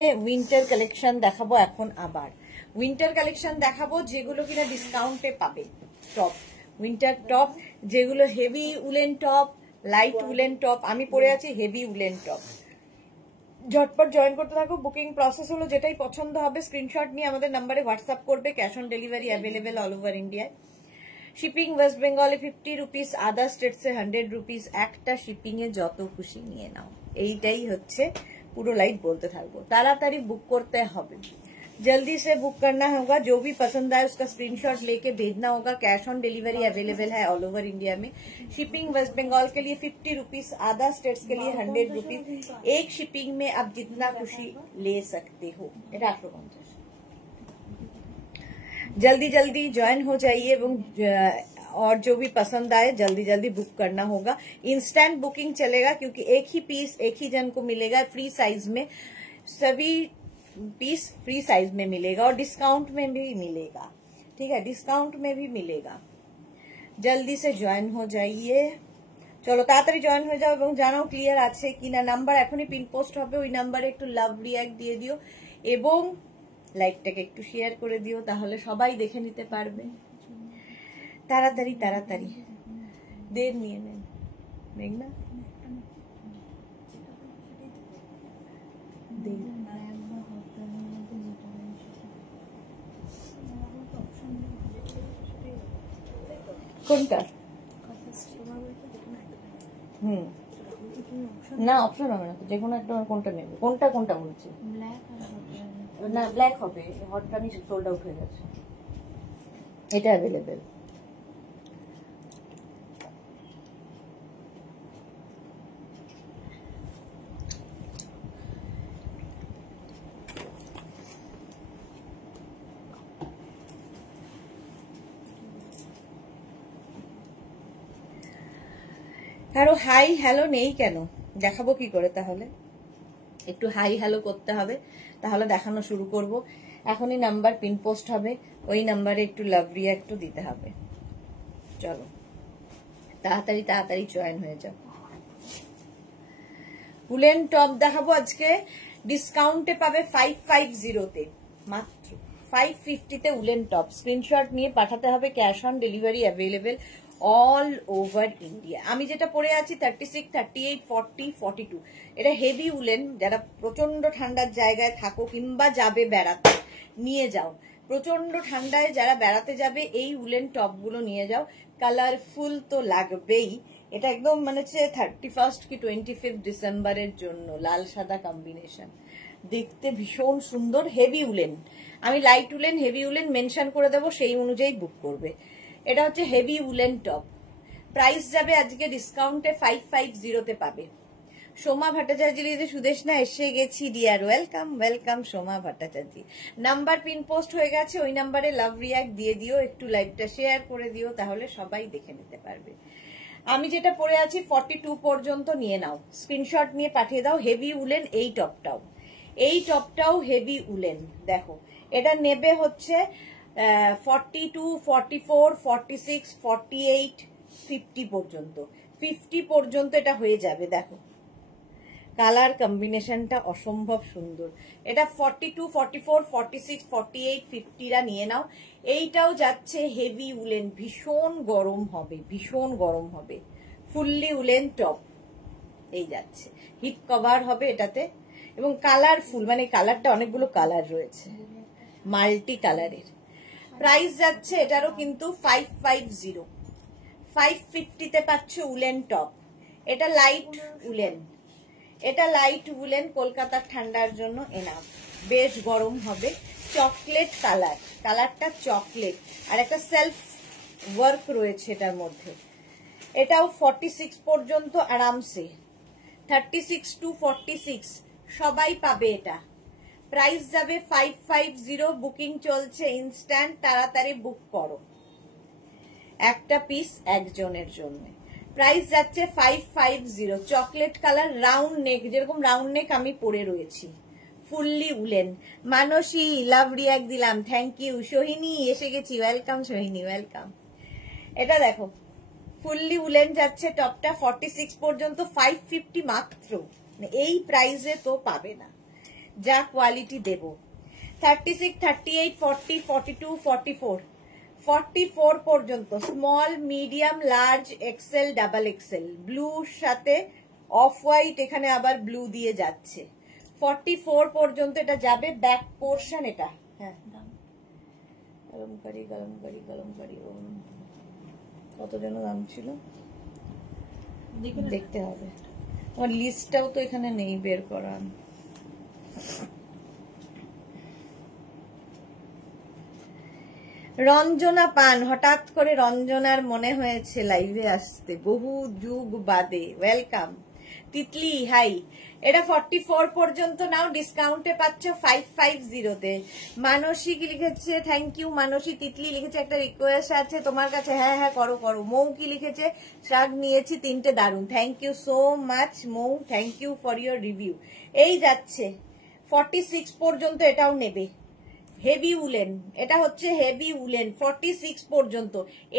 Winter collection দেখাবো এখন আবার উইন্টার কালেকশন দেখাবো যেগুলো কিনা ডিসকাউন্টে পাবে টপ উইন্টার টপ যেগুলো heavy woollen top light woollen top আমি পরে আছি হেভি উলেন টপ ঝটপট জয়েন করতে থাকো বুকিং প্রসেস হলো যেটাই পছন্দ হবে স্ক্রিনশট নিয়ে আমাদের নাম্বারে হোয়াটসঅ্যাপ করবে cash on delivery available all over ইন্ডিয়ায় শিপিং ওয়েস্ট বেঙ্গলে 50 রুপিস আদার স্টেটসে 100 রুপিস একটা শিপিং এ যত খুশি নিয়ে নাও এইটাই হচ্ছে पूरा लाइट बोलते থাকবো ताड़ाताड़ी बुक करते হবে जल्दी से बुक करना होगा जो भी पसंद आए उसका स्क्रीनशॉट लेके भेजना होगा कैश ऑन डिलीवरी अवेलेबल है ऑल ओवर इंडिया में शिपिंग वेस्ट बंगाल के लिए 50 रुपीज अदर स्टेट्स के लिए 100 रुपीज एक शिपिंग में आप जितना खुशी ले सकते हो जल्दी जल्दी ज्वाइन हो जाइए और जो भी पसंद आए जल्दी जल्दी बुक करना होगा इंस्टेंट बुकिंग चलेगा क्योंकि एक ही पीस एक ही जन को मिलेगा फ्री साइज में सभी पीस फ्री साइज में मिलेगा और डिस्काउंट में भी मिलेगा ठीक है डिस्काउंट में भी मिलेगा जल्दी से ज्वाइन हो जाइए चलो ताड़ाताड़ी जॉइन हो जाओ এবং জানাও ক্লিয়ার আছে কিনা নাম্বার এখনই পিন পোস্ট হবে ওই নাম্বারে একটু লাভ রিঅ্যাক্ট দিয়ে দিও এবং লাইকটাকে একটু শেয়ার করে দিও তাহলে সবাই দেখে নিতে পারবে ताड़ाताड़ी ताड़ाताड़ी देर नहीं है देखना কোনটা না অপশন হবে না তো যে কোনো একটা কোনটা নেবে কোনটা কোনটা বলছি না ব্ল্যাক হবে হটটা নিচে সোল্ড আউট হয়ে গেছে এটা अवेलेबल আরো হাই হ্যালো নেই কেন দেখাবো কি করে তাহলে একটু হাই হ্যালো করতে হবে তাহলে দেখানো শুরু করব এখনই নাম্বার পিন পোস্ট হবে ওই নাম্বারে একটু লাভ রিঅ্যাক্ট দিতে হবে চলো তাড়াতাড়ি তাড়াতাড়ি জয়েন হয়ে যাও উলেন টপ দেখাবো আজকে ডিসকাউন্টে পাবে 550 তে মাত্র 550 তে উলেন টপ স্ক্রিনশট নিয়ে পাঠাতে হবে cash on delivery available all over India আমি যেটা পরে আছি 36 38 40 42 এটা হেভি উলেন যারা প্রচন্ড ঠান্ডার জায়গায় থাকো কিংবা যাবে বেড়াতে নিয়ে যাও প্রচন্ড ঠান্ডায় যারা বেড়াতে যাবে এই উলেন টপ গুলো নিয়ে যাও কালারফুল তো লাগবেই এটা একদম মানে 31 কি 25 ডিসেম্বরের জন্য লাল সাদা কম্বিনেশন দেখতে ভীষণ সুন্দর হেভি উলেন আমি light woollen heavy woollen mention করে দেবো সেই অনুযায়ী বুক করবে এটা হচ্ছে হেভি উলেন টপ প্রাইস যাবে আজকে ডিসকাউন্টে 550 তে পাবে সোমা ভট্টাচার্য দিদি সুদেশনা এসে গেছি deer welcome welcome Soma Bhattacharya number pin post হয়ে গেছে ওই নাম্বারে লাভ রিঅ্যাক্ট দিয়ে দিও একটু লাইভটা শেয়ার করে দিও তাহলে সবাই দেখে নিতে পারবে আমি যেটা পরে আছি 42 পর্যন্ত নিয়ে নাও স্ক্রিনশট নিয়ে পাঠিয়ে দাও হেভি উলেন এই টপটাও হেভি উলেন দেখো এটা নেবে হচ্ছে 42 44 46 48 50 পর্যন্ত 50 পর্যন্ত এটা হয়ে যাবে দেখো কালার কম্বিনেশনটা অসম্ভব সুন্দর এটা 42 44 46 48 50 রা নিয়ে নাও এইটাও যাচ্ছে হেভি উলেন ভীষণ গরম হবে ফুললি উলেন টপ এই যাচ্ছে হিপ কভার হবে এটাতে এবং কালারফুল মানে কালারটা অনেকগুলো কালার রয়েছে মাল্টি কালারের প্রাইস যাচ্ছে এটারও কিন্তু 550 550 তে পাচ্ছ উলেন টপ এটা লাইট উলেন কলকাতার ঠান্ডার জন্য এনাফ বেশ গরম হবে চকলেট কালারটা চকলেট আর একটা সেলফ ওয়ার্ক রয়েছে এটার মধ্যে এটাও 46 পর্যন্ত আরামসে 36 টু 46 সবাই পাবে এটা প্রাইস যাবে 550 বুকিং চলছে ইনস্ট্যান্ট তাড়াতাড়ি বুক করো একটা পিস একজনের জন্য প্রাইস যাচ্ছে 550 চকলেট কালার রাউন্ড নেক যেরকম রাউন্ড নেক আমি পরে রয়েছি ফুললি উলেন মানসী লাভ রিঅ্যাক্ট দিলাম থ্যাংক ইউ সোহিনী এসে গেছি ওয়েলকাম সোহিনী ওয়েলকাম এটা দেখো ফুললি উলেন যাচ্ছে টপটা 46 পর্যন্ত 550 মাত্র এই প্রাইসে তো পাবে না যা কোয়ালিটি দেব। 36, 38, 40, 42, 44, 44 পর্যন্ত small, medium, large, XL, double XL, ব্লুর সাথে অফ হোয়াইট, এখানে আবার ব্লু দিয়ে যাচ্ছে। 44 পর্যন্ত এটা যাবে। ব্যাক পোর্শন এটা, হ্যাঁ গলমকারি কত যেন দাম ছিল দেখতে হবে, আমার লিস্টটাও তো এখানে নেই বের করা। রঞ্জনা পান, হঠাৎ করে রঞ্জনার মনে হয়েছে লাইভে আসতে বহু যুগ বাদে, ওয়েলকাম। তিতলি হাই, এটা 44 পর্যন্ত নাও, ডিসকাউন্টে পাচ্ছ 550 তে। মানসী কি লিখেছে, থ্যাংক ইউ মানসী। তিতলি লিখেছে একটা রিকোয়েস্ট আছে তোমার কাছে, হ্যাঁ হ্যাঁ করো করো। মৌ কি লিখেছে, শাক নিয়েছি 3টে, দারুন, thank you so much Mou, thank you for your review. এই যাচ্ছে 46 পর্যন্ত, এটাও নেবে। হেভি উলেন, এটা হচ্ছে হেভি উলেন 46 পর্যন্ত।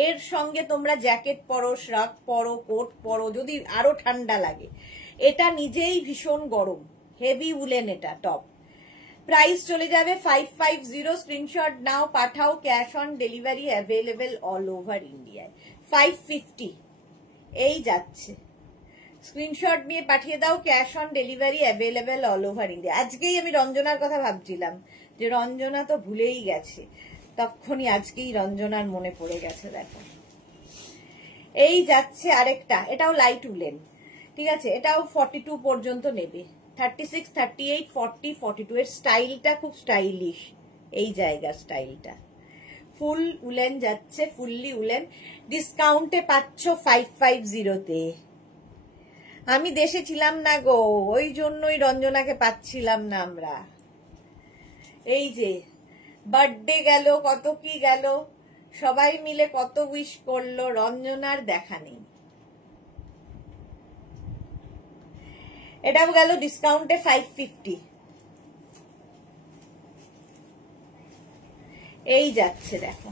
এর সঙ্গে তোমরা জ্যাকেট পরো, শ্রাগ পরো, কোট পরো, যদি আরো ঠান্ডা লাগে। এটা নিজেই ভীষণ গরম, হেভি উলেন এটা টপ। প্রাইস চলে যাবে 550, স্ক্রিনশট নাও পাঠাও, cash on delivery available all over ইন্ডিয়ায়। 550 এই যাচ্ছে, স্ক্রিনশট নিয়ে পাঠিয়ে দাও, cash on delivery available all over India. আজকেই আমি রঞ্জনার কথা ভাবছিলাম যে রঞ্জনা তো ভুলেই গেছে, তখনই আজকেই রঞ্জনার মনে পড়ে গেছে। দেখো এই যাচ্ছে আরেকটা, এটাও লাইট উলেন, ঠিক আছে, এটাও 42 পর্যন্ত নেবে। 36, 38, 40, 42, এর স্টাইলটা খুব স্টাইলিশ, এই জায়গার স্টাইলটা। ফুল উলেন যাচ্ছে, ফুললি উলেন, ডিসকাউন্টে পাচ্ছ 550 তে। আমি দেশে ছিলাম না গো, ওই জন্যই রঞ্জনাকে পাচ্ছিলাম না আমরা। এই যে বার্থডে গেল, কত কি গেল, সবাই মিলে কত উইশ করলো, রঞ্জনার দেখা নেই। এটাও গেল ডিসকাউন্টে 550। এই যাচ্ছে দেখো,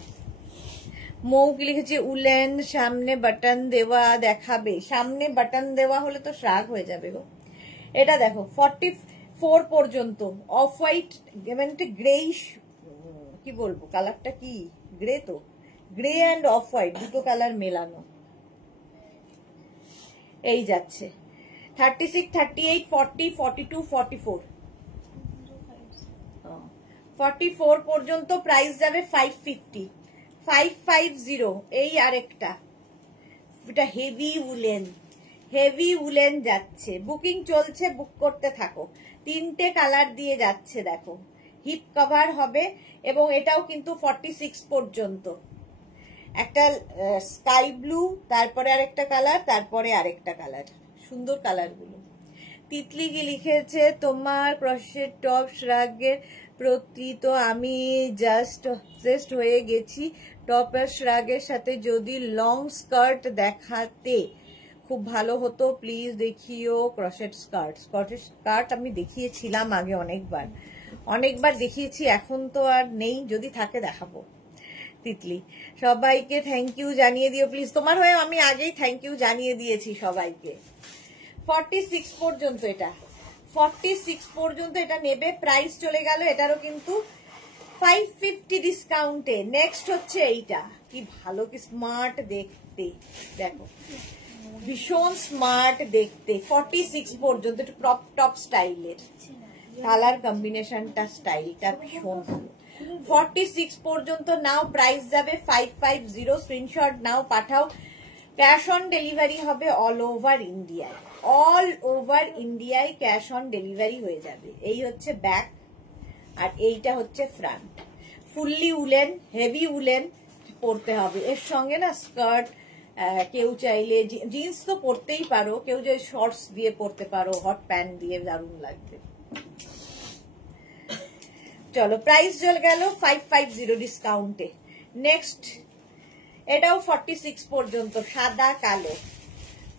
মৌ কি লিখেছে, উলেন সামনে বাটন দেওয়া দেখাবে। সামনে বাটন দেওয়া হলে তো শ্রাগ হয়ে যাবে গো। এটা দেখো 44 পর্যন্ত, অফ হোয়াইট মানে গ্রেইশ, কি বলবো কালারটা, কি গ্রে, তো গ্রে অ্যান্ড অফ হোয়াইট দুটো কালার মেলানো। এই যাচ্ছে 36, 38, 40, 42, 44, 44 পর্যন্ত প্রাইস যাবে 550, 550। এই আরেকটা, এটা হেভি উলেন, হেভি উলেন যাচ্ছে, বুকিং চলছে, বুক করতে থাকো। 3টে কালার দিয়ে যাচ্ছে দেখো, হিপ কভার হবে, এবং এটাও কিন্তু 46 পর্যন্ত। একটা স্কাই ব্লু, তারপরে আরেকটা কালার, তারপরে আরেকটা কালার, সুন্দর কালারগুলো। তিতলি কি লিখেছে, তোমার ক্রশের টপ শ্রাগের প্রতি তো আমি জাস্ট হয়ে গেছি। টপের শ্রাগের সাথে যদি লং স্কার্ট দেখাতে খুব ভালো হতো, প্লিজ দেখিও ক্রশের স্কার্ট। ক্রশের স্কার্ট আমি দেখিয়েছিলাম আগে অনেকবার দেখিয়েছি, এখন তো আর নেই, যদি থাকে দেখাবো। তিতলি সবাইকে থ্যাংক ইউ জানিয়ে দিও প্লিজ, তোমার হয়ে আমি আগেই থ্যাংক ইউ জানিয়ে দিয়েছি সবাইকে। 46 পর্যন্ত, এটা 46 পর্যন্ত এটা নেবে। প্রাইস চলে গেল এটারও কিন্তু 550 ডিসকাউন্টে। নেক্সট হচ্ছে এইটা, কি ভালো, কি স্মার্ট দেখতে, দেখো ভীষণ স্মার্ট দেখতে। 46 পর্যন্ত, একটু ক্রপ টপ স্টাইলের, কালার কম্বিনেশনটা স্টাইলটা ভীষণ ভালো। 46 পর্যন্ত নাও, প্রাইস যাবে 550, স্ক্রিনশট নাও পাঠাও, ক্যাশ অন ডেলিভারি হবে অল ওভার ইন্ডিয়ায়, অল ওভার ইন্ডিয়ায় ক্যাশ অন ডেলিভারি হয়ে যাবে। এই হচ্ছে ব্যাক, আর এইটা হচ্ছে front. Fully woollen, heavy woollen পরতে হবে, এর সঙ্গে না স্কার্ট, কেউ চাইলে জিন্স তো পরতেই পারো, কেউ যে শর্টস দিয়ে পরতে পারো, হট প্যান্ট দিয়ে, দারুণ লাগবে। চলো প্রাইস চলে গেল 550 ডিসকাউন্টে। নেক্সট এটাও 46 পর্যন্ত, সাদা কালো,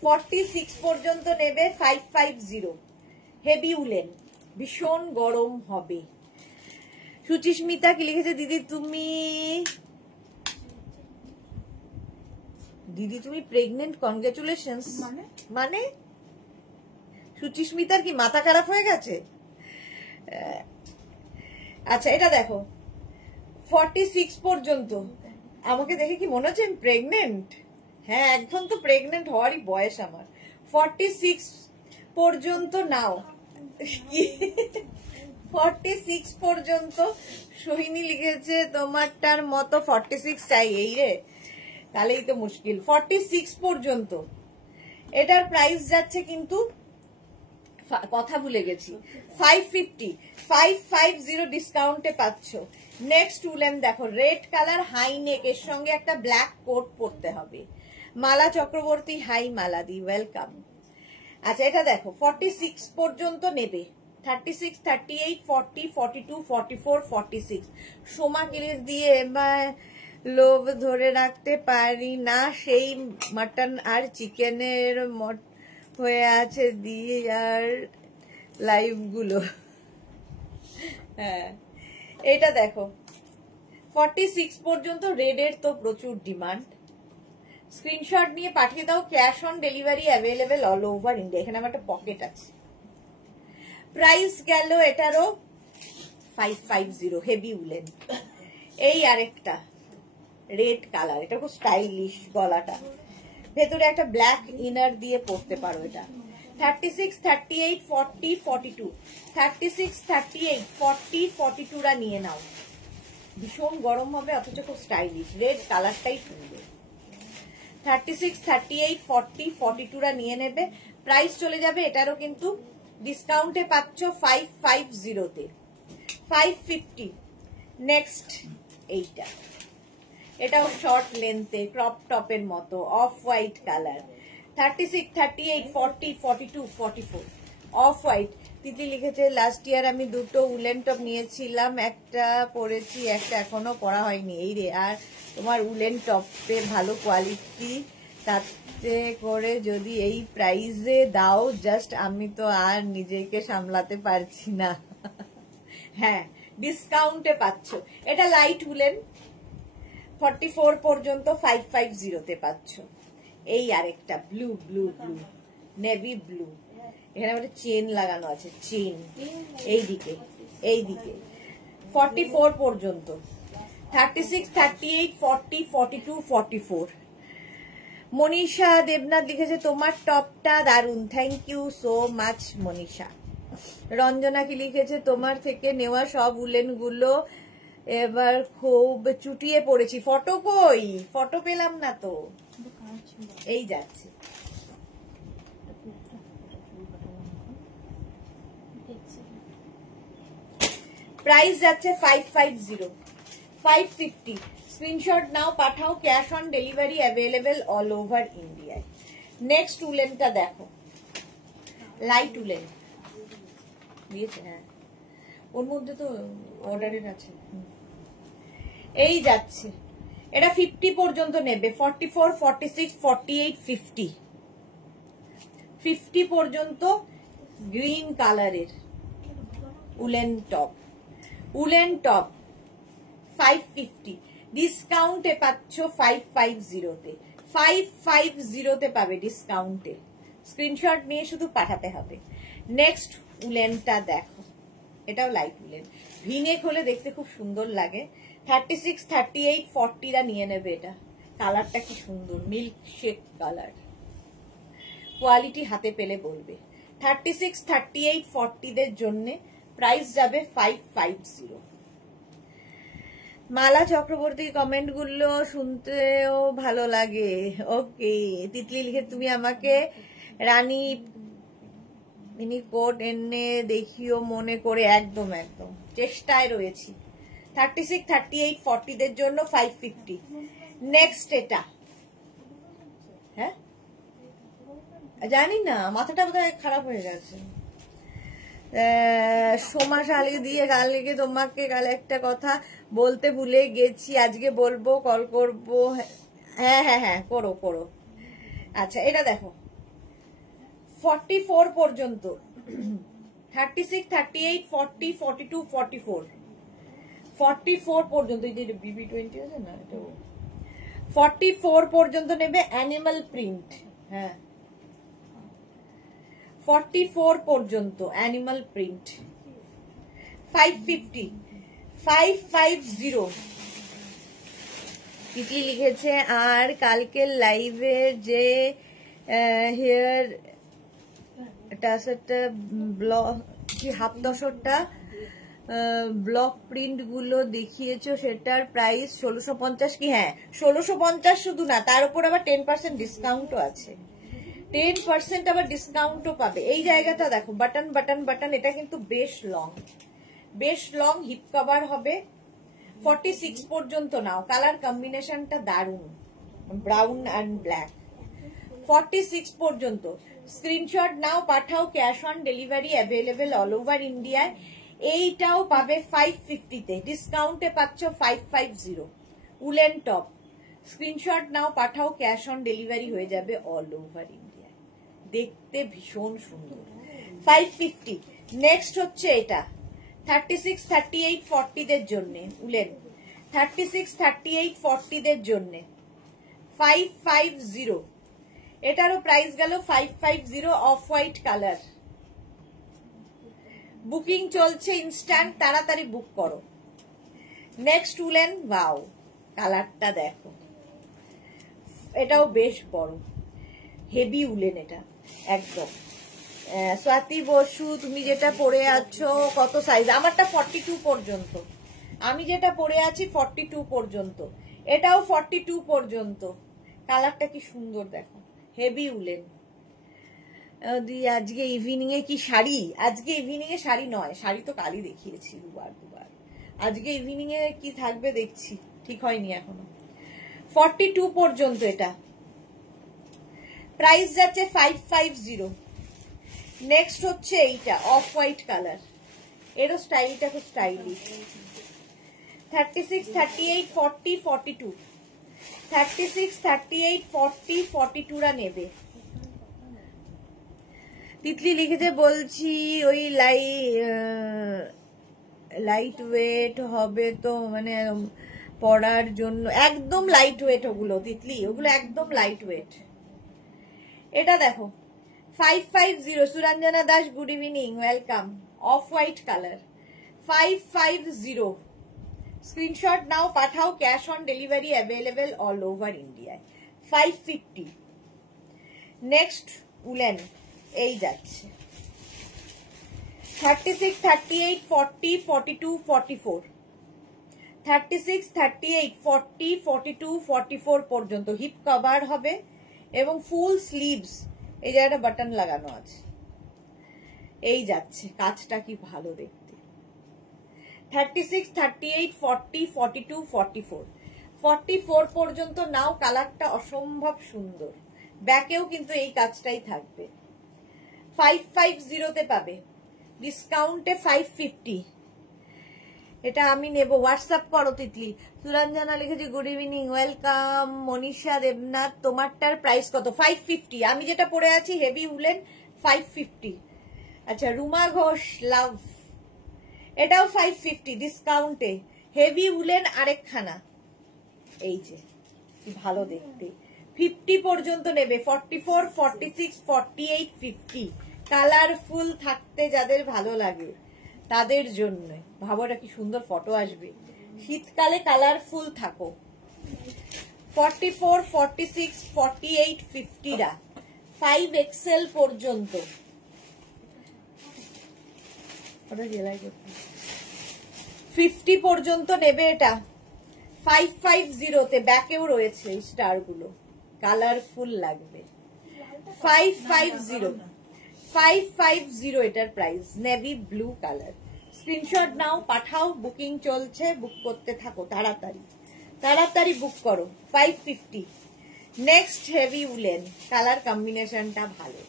46 পর্যন্ত নেবে 550, হেভি উলেন, ভীষণ গরম হবে। সুচিস্মিতা কি লিখেছে, দিদি তুমি প্রেগনেন্ট, কনগ্রাচুলেশনস। মানে সুচিস্মিতার কি মাথা খারাপ হয়ে গেছে? আচ্ছা এটা দেখো 46 পর্যন্ত। আমাকে দেখে কি মনে হচ্ছে আমি প্রেগনেন্ট? হ্যাঁ একদম তো প্রেগনেন্ট হওয়ারই বয়স আমার। 46 পর্যন্ত নাও। 46 পর্যন্ত সোহিনী লিখেছে তোমারটার মতো 46 চাই। এই রে তাহলেই তো মুশকিল। 46 পর্যন্ত এটার প্রাইস যাচ্ছে কিন্তু কথা ভুলে গেছি 550 ডিসকাউন্টে পাচ্ছ। নেক্সট উলেন দেখো রেড কালার হাই নেক, এর সঙ্গে একটা ব্ল্যাক কোট পরতে হবে। মালা চক্রবর্তী হাই মালাদি ওয়েলকাম। আচ্ছা এটা দেখো 46 পর্যন্ত নেবে। 36, 38, 40, 42, 44, 46 সোমা কিলিস দিয়ে এবার লোভ ধরে রাখতে পারি না, সেই মাটন আর চিকেনের হয়ে আছে দিয়ে আর লাইভ গুলো। হ্যাঁ এটা দেখো 46 পর্যন্ত রেডের তো প্রচুর ডিমান্ড। স্ক্রিনশট নিয়ে পাঠিয়ে দাও, cash on delivery available all over India. এখানে আমার একটা পকেট আছে। প্রাইস গেল এটারও 550 হেভি উলেন। এই আরেকটা রেড কালার, এটা খুব স্টাইলিশ, গলাটা ভেতরে একটা ব্ল্যাক ইনার দিয়ে পরতে পারো এটা। 36, 38, 40, 42 36, 38, 40, 42 রা নিয়ে নাও। ভীষণ গরম হবে অথচ খুব স্টাইলিশ, রেড কালারটাই সুন্দর। 36, 38, 40, 42 রা নিয়ে নেবে। প্রাইস চলে যাবে এটারও কিন্তু ডিসকাউন্টে পাচ্ছ 550 তে 550। নেক্সট এইটা, এটাও শর্ট লেন্থে ক্রপ টপের মতো off white colour. 36, 38, 40, 42, 44 off white. Tithi লিখেছে লাস্ট ইয়ার আমি দুটো উলেন টপ নিয়েছিলাম, একটা পরেছি একটা এখনো পরা হয়নি। এই রে, আর তোমার উলেন টপের ভালো কোয়ালিটি, তাতে করে যদি এই প্রাইসে দাও জাস্ট আমি তো আর নিজেকে সামলাতে পারছি না। হ্যাঁ ডিসকাউন্টে পাচ্ছ। এটা লাইট উলেন 44 পর্যন্ত 550 তে পাচ্ছ। এই আরেকটা blue blue blue navy blue, এখানে একটা চেন লাগানো আছে, চেন এইদিকে এইদিকে 44 পর্যন্ত। 36, 38, 40, 42, 44 মনীষা দেবনাথ লিখেছে তোমার টপটা দারুন, thank you so much Manisha. Ranjana কি লিখেছে তোমার থেকে নেওয়া সব উলেন গুলো এবার খুব চুটিয়ে পড়েছি। ফটো কই? ফটো পেলাম না তো। এই যাচ্ছে প্রাইস যাচ্ছে 550 550। স্ক্রিনশট নাও পাঠাও, cash on delivery available all over ইন্ডিয়ায়। নেক্সট উলেনটা দেখো লাইট উলেন দিয়েছে, হ্যাঁ ওর মধ্যে তো অর্ডারের আছে। এই যাচ্ছে এটা 50 পর্যন্ত নেবে। 44, 46, 48, 50 50 পর্যন্ত গ্রিন কালারের উলেন টপ। উলেন টপ 550 ডিসকাউন্টে পাচ্ছ 550 তে। 550 তে পাবে ডিসকাউন্টে। স্ক্রিনশট নিয়ে শুধু পাঠাতে হবে। নেক্সট উলেনটা দেখো, এটাও লাইট উলেন, ভিনেক হলে দেখতে খুব সুন্দর লাগে। 36, 38, 40 রা নিয়ে নেবে। এটা কালারটা কি সুন্দর, মিল্ক শেক কালার, কোয়ালিটি হাতে পেলে বলবে। 36, 38, 40 দের জন্য প্রাইস যাবে 550। মালা চক্রবর্তীর কমেন্ট গুলো শুনতেও ভালো লাগে। ওকে তিতলি লিখে তুমি আমাকে রানী মিনি কোট এনে দেখিও মনে করে। একদম একদম চেষ্টায় রয়েছি। 36, 38, 40 দের জন্য 550। নেক্সট এটা, হ্যাঁ জানি না, মাথাটা বোধহয় খারাপ হয়ে গেছে। সোমা শালি দিয়ে কালকে তোমাকে কাল একটা কথা বলতে ভুলে গেছি, আজকে বলবো, কল করবো। হ্যাঁ হ্যাঁ হ্যাঁ করো করো। আচ্ছা এটা দেখো 44 পর্যন্ত। 36, 38, 40, 42, 44 44 পর্যন্ত। এই যে BB20 আছে না, এটা 44 পর্যন্ত নেবে। অ্যানিমাল প্রিন্ট, হ্যাঁ 44 পর্যন্ত অ্যানিমাল প্রিন্ট। 550 550 তিতলি লিখেছে। আর কালকের লাইভে যে হেয়ার টাসেটটা ব্লক কি হাফ দশটা ব্লক প্রিন্ট গুলো দেখিয়েছো সেটার প্রাইস 1650 কি? হ্যাঁ 1650 শুধু না, তার উপর আবার 10% ডিসকাউন্টও আছে। 10% আবার ডিসকাউন্টও পাবে। এই জায়গাটা দেখো, বাটন বাটন বাটন, এটা কিন্তু বেশ লং হিপ কভার হবে। 46 পর্যন্ত নাও, কালার কম্বিনেশনটা দারুন, ব্রাউন অ্যান্ড ব্ল্যাক। 46 পর্যন্ত স্ক্রিনশট নাও, পাঠাও, cash on delivery available all over ইন্ডিয়ায়। এইটাও পাবে 550 তে, ডিসকাউন্টে পাচ্ছ 550 উলেন টপ। স্ক্রিনশট নাও, পাঠাও, ক্যাশ অন ডেলিভারি হয়ে যাবে অল ওভার ইন্ডিয়ায়। দেখতে ভীষণ সুন্দর। 550। নেক্সট হচ্ছে এটা 36, 38, 40 দের জন্য উলেন। 36, 38, 40 দের জন্য 550। এটারও প্রাইস গেল 550। অফ হোয়াইট কালার, বুকিং চলছে ইনস্ট্যান্ট, তাড়াতাড়ি বুক করো। নেক্সট উলেন, ওয়াও কালারটা দেখো, এটাও বেশ বড় হেভি উলেন এটা একদম। স্বাতি বসু, তুমি যেটা পরে আছো কত সাইজ? আমারটা 42 পর্যন্ত, আমি যেটা পরে আছি 42 পর্যন্ত, এটাও 42 পর্যন্ত। কালারটা কি সুন্দর দেখো, হেভি উলেন। আজকে ইভিনিং এ কি শাড়ি? আজকে ইভিনিং এ শাড়ি নয়, শাড়ি তো কালই দেখিয়েছি দুবার। আজকে ইভিনিং এ কি থাকবে দেখছি, ঠিক হয়নি এখনো। 42 পর্যন্ত এটা, প্রাইস যাচ্ছে 550। নেক্সট হচ্ছে এইটা অফ হোয়াইট কালার, এরও স্টাইলটা খুব স্টাইলিশ। 36, 38, 40, 42, 36, 38, 40, 42 রা নেবে। তিতলি লিখেছে, বলছি ওই লাইট ওয়েট হবে তো, মানে পড়ার জন্য একদম লাইট ওয়েট ওগুলো তিতলি, ওগুলো একদম লাইট ওয়েট। এটা দেখো 550। Suranjana Das, good evening, welcome. Of white colour 550। Screenshot নাও, পাঠাও, cash on delivery available all over ইন্ডিয়ায়। 550। নেক্সট উলেন, এই যাচ্ছে 36, 38, 40, 42, 44, 36, 38, 40, 42, 44 পর্যন্ত হিপ কভার হবে এবং ফুল স্লিভস। এই জায়গাটা বাটন লাগানো আছে, এই যাচ্ছে, কাজটা কি ভালো দেখতে। 36, 38, 40, 42, 44, 44 পর্যন্ত নাও। কালারটা অসম্ভব সুন্দর, ব্যাকেও কিন্তু এই কাজটাই থাকবে। 550 তে পাবে, ডিসকাউন্টে 550। এটা আমি নেব, হোয়াটসঅ্যাপ করো তিতলি। সুরঞ্জনা লিখেছি, good evening, welcome. Manisha Debnath, তোমারটার প্রাইস কত? 550। আমি যেটা পরে আছি হেভি উলেন, 550। আচ্ছা, রুমা ঘোষ, লাভ, এটাও 550 ডিসকাউন্টে, হেভি উলেন আরেকখানা। এই যে কি ভালো দেখতে, 50 পর্যন্ত নেবে। 44, 46, 48, 50। কালারফুল থাকতে যাদের ভালো লাগে তাদের জন্য ভাবো, এটা কি সুন্দর ফটো আসবে। শীতকালে কালারফুল থাকো। 44, 46, 48, 50 রা 5XL পর্যন্ত। 50 পর্যন্ত নেবে এটা 550 তে। ব্যাকেও রয়েছে স্টার গুলো, কালারফুল লাগবে। 550, 550 এটার price, navy blue colour. Screenshot নাও, পাঠাও, বুকিং চলছে, বুক করতে থাকো, তাড়াতাড়ি তাড়াতাড়ি বুক করো। 550। নেক্সট হেভি উলেন, কালার কম্বিনেশনটা ভালো,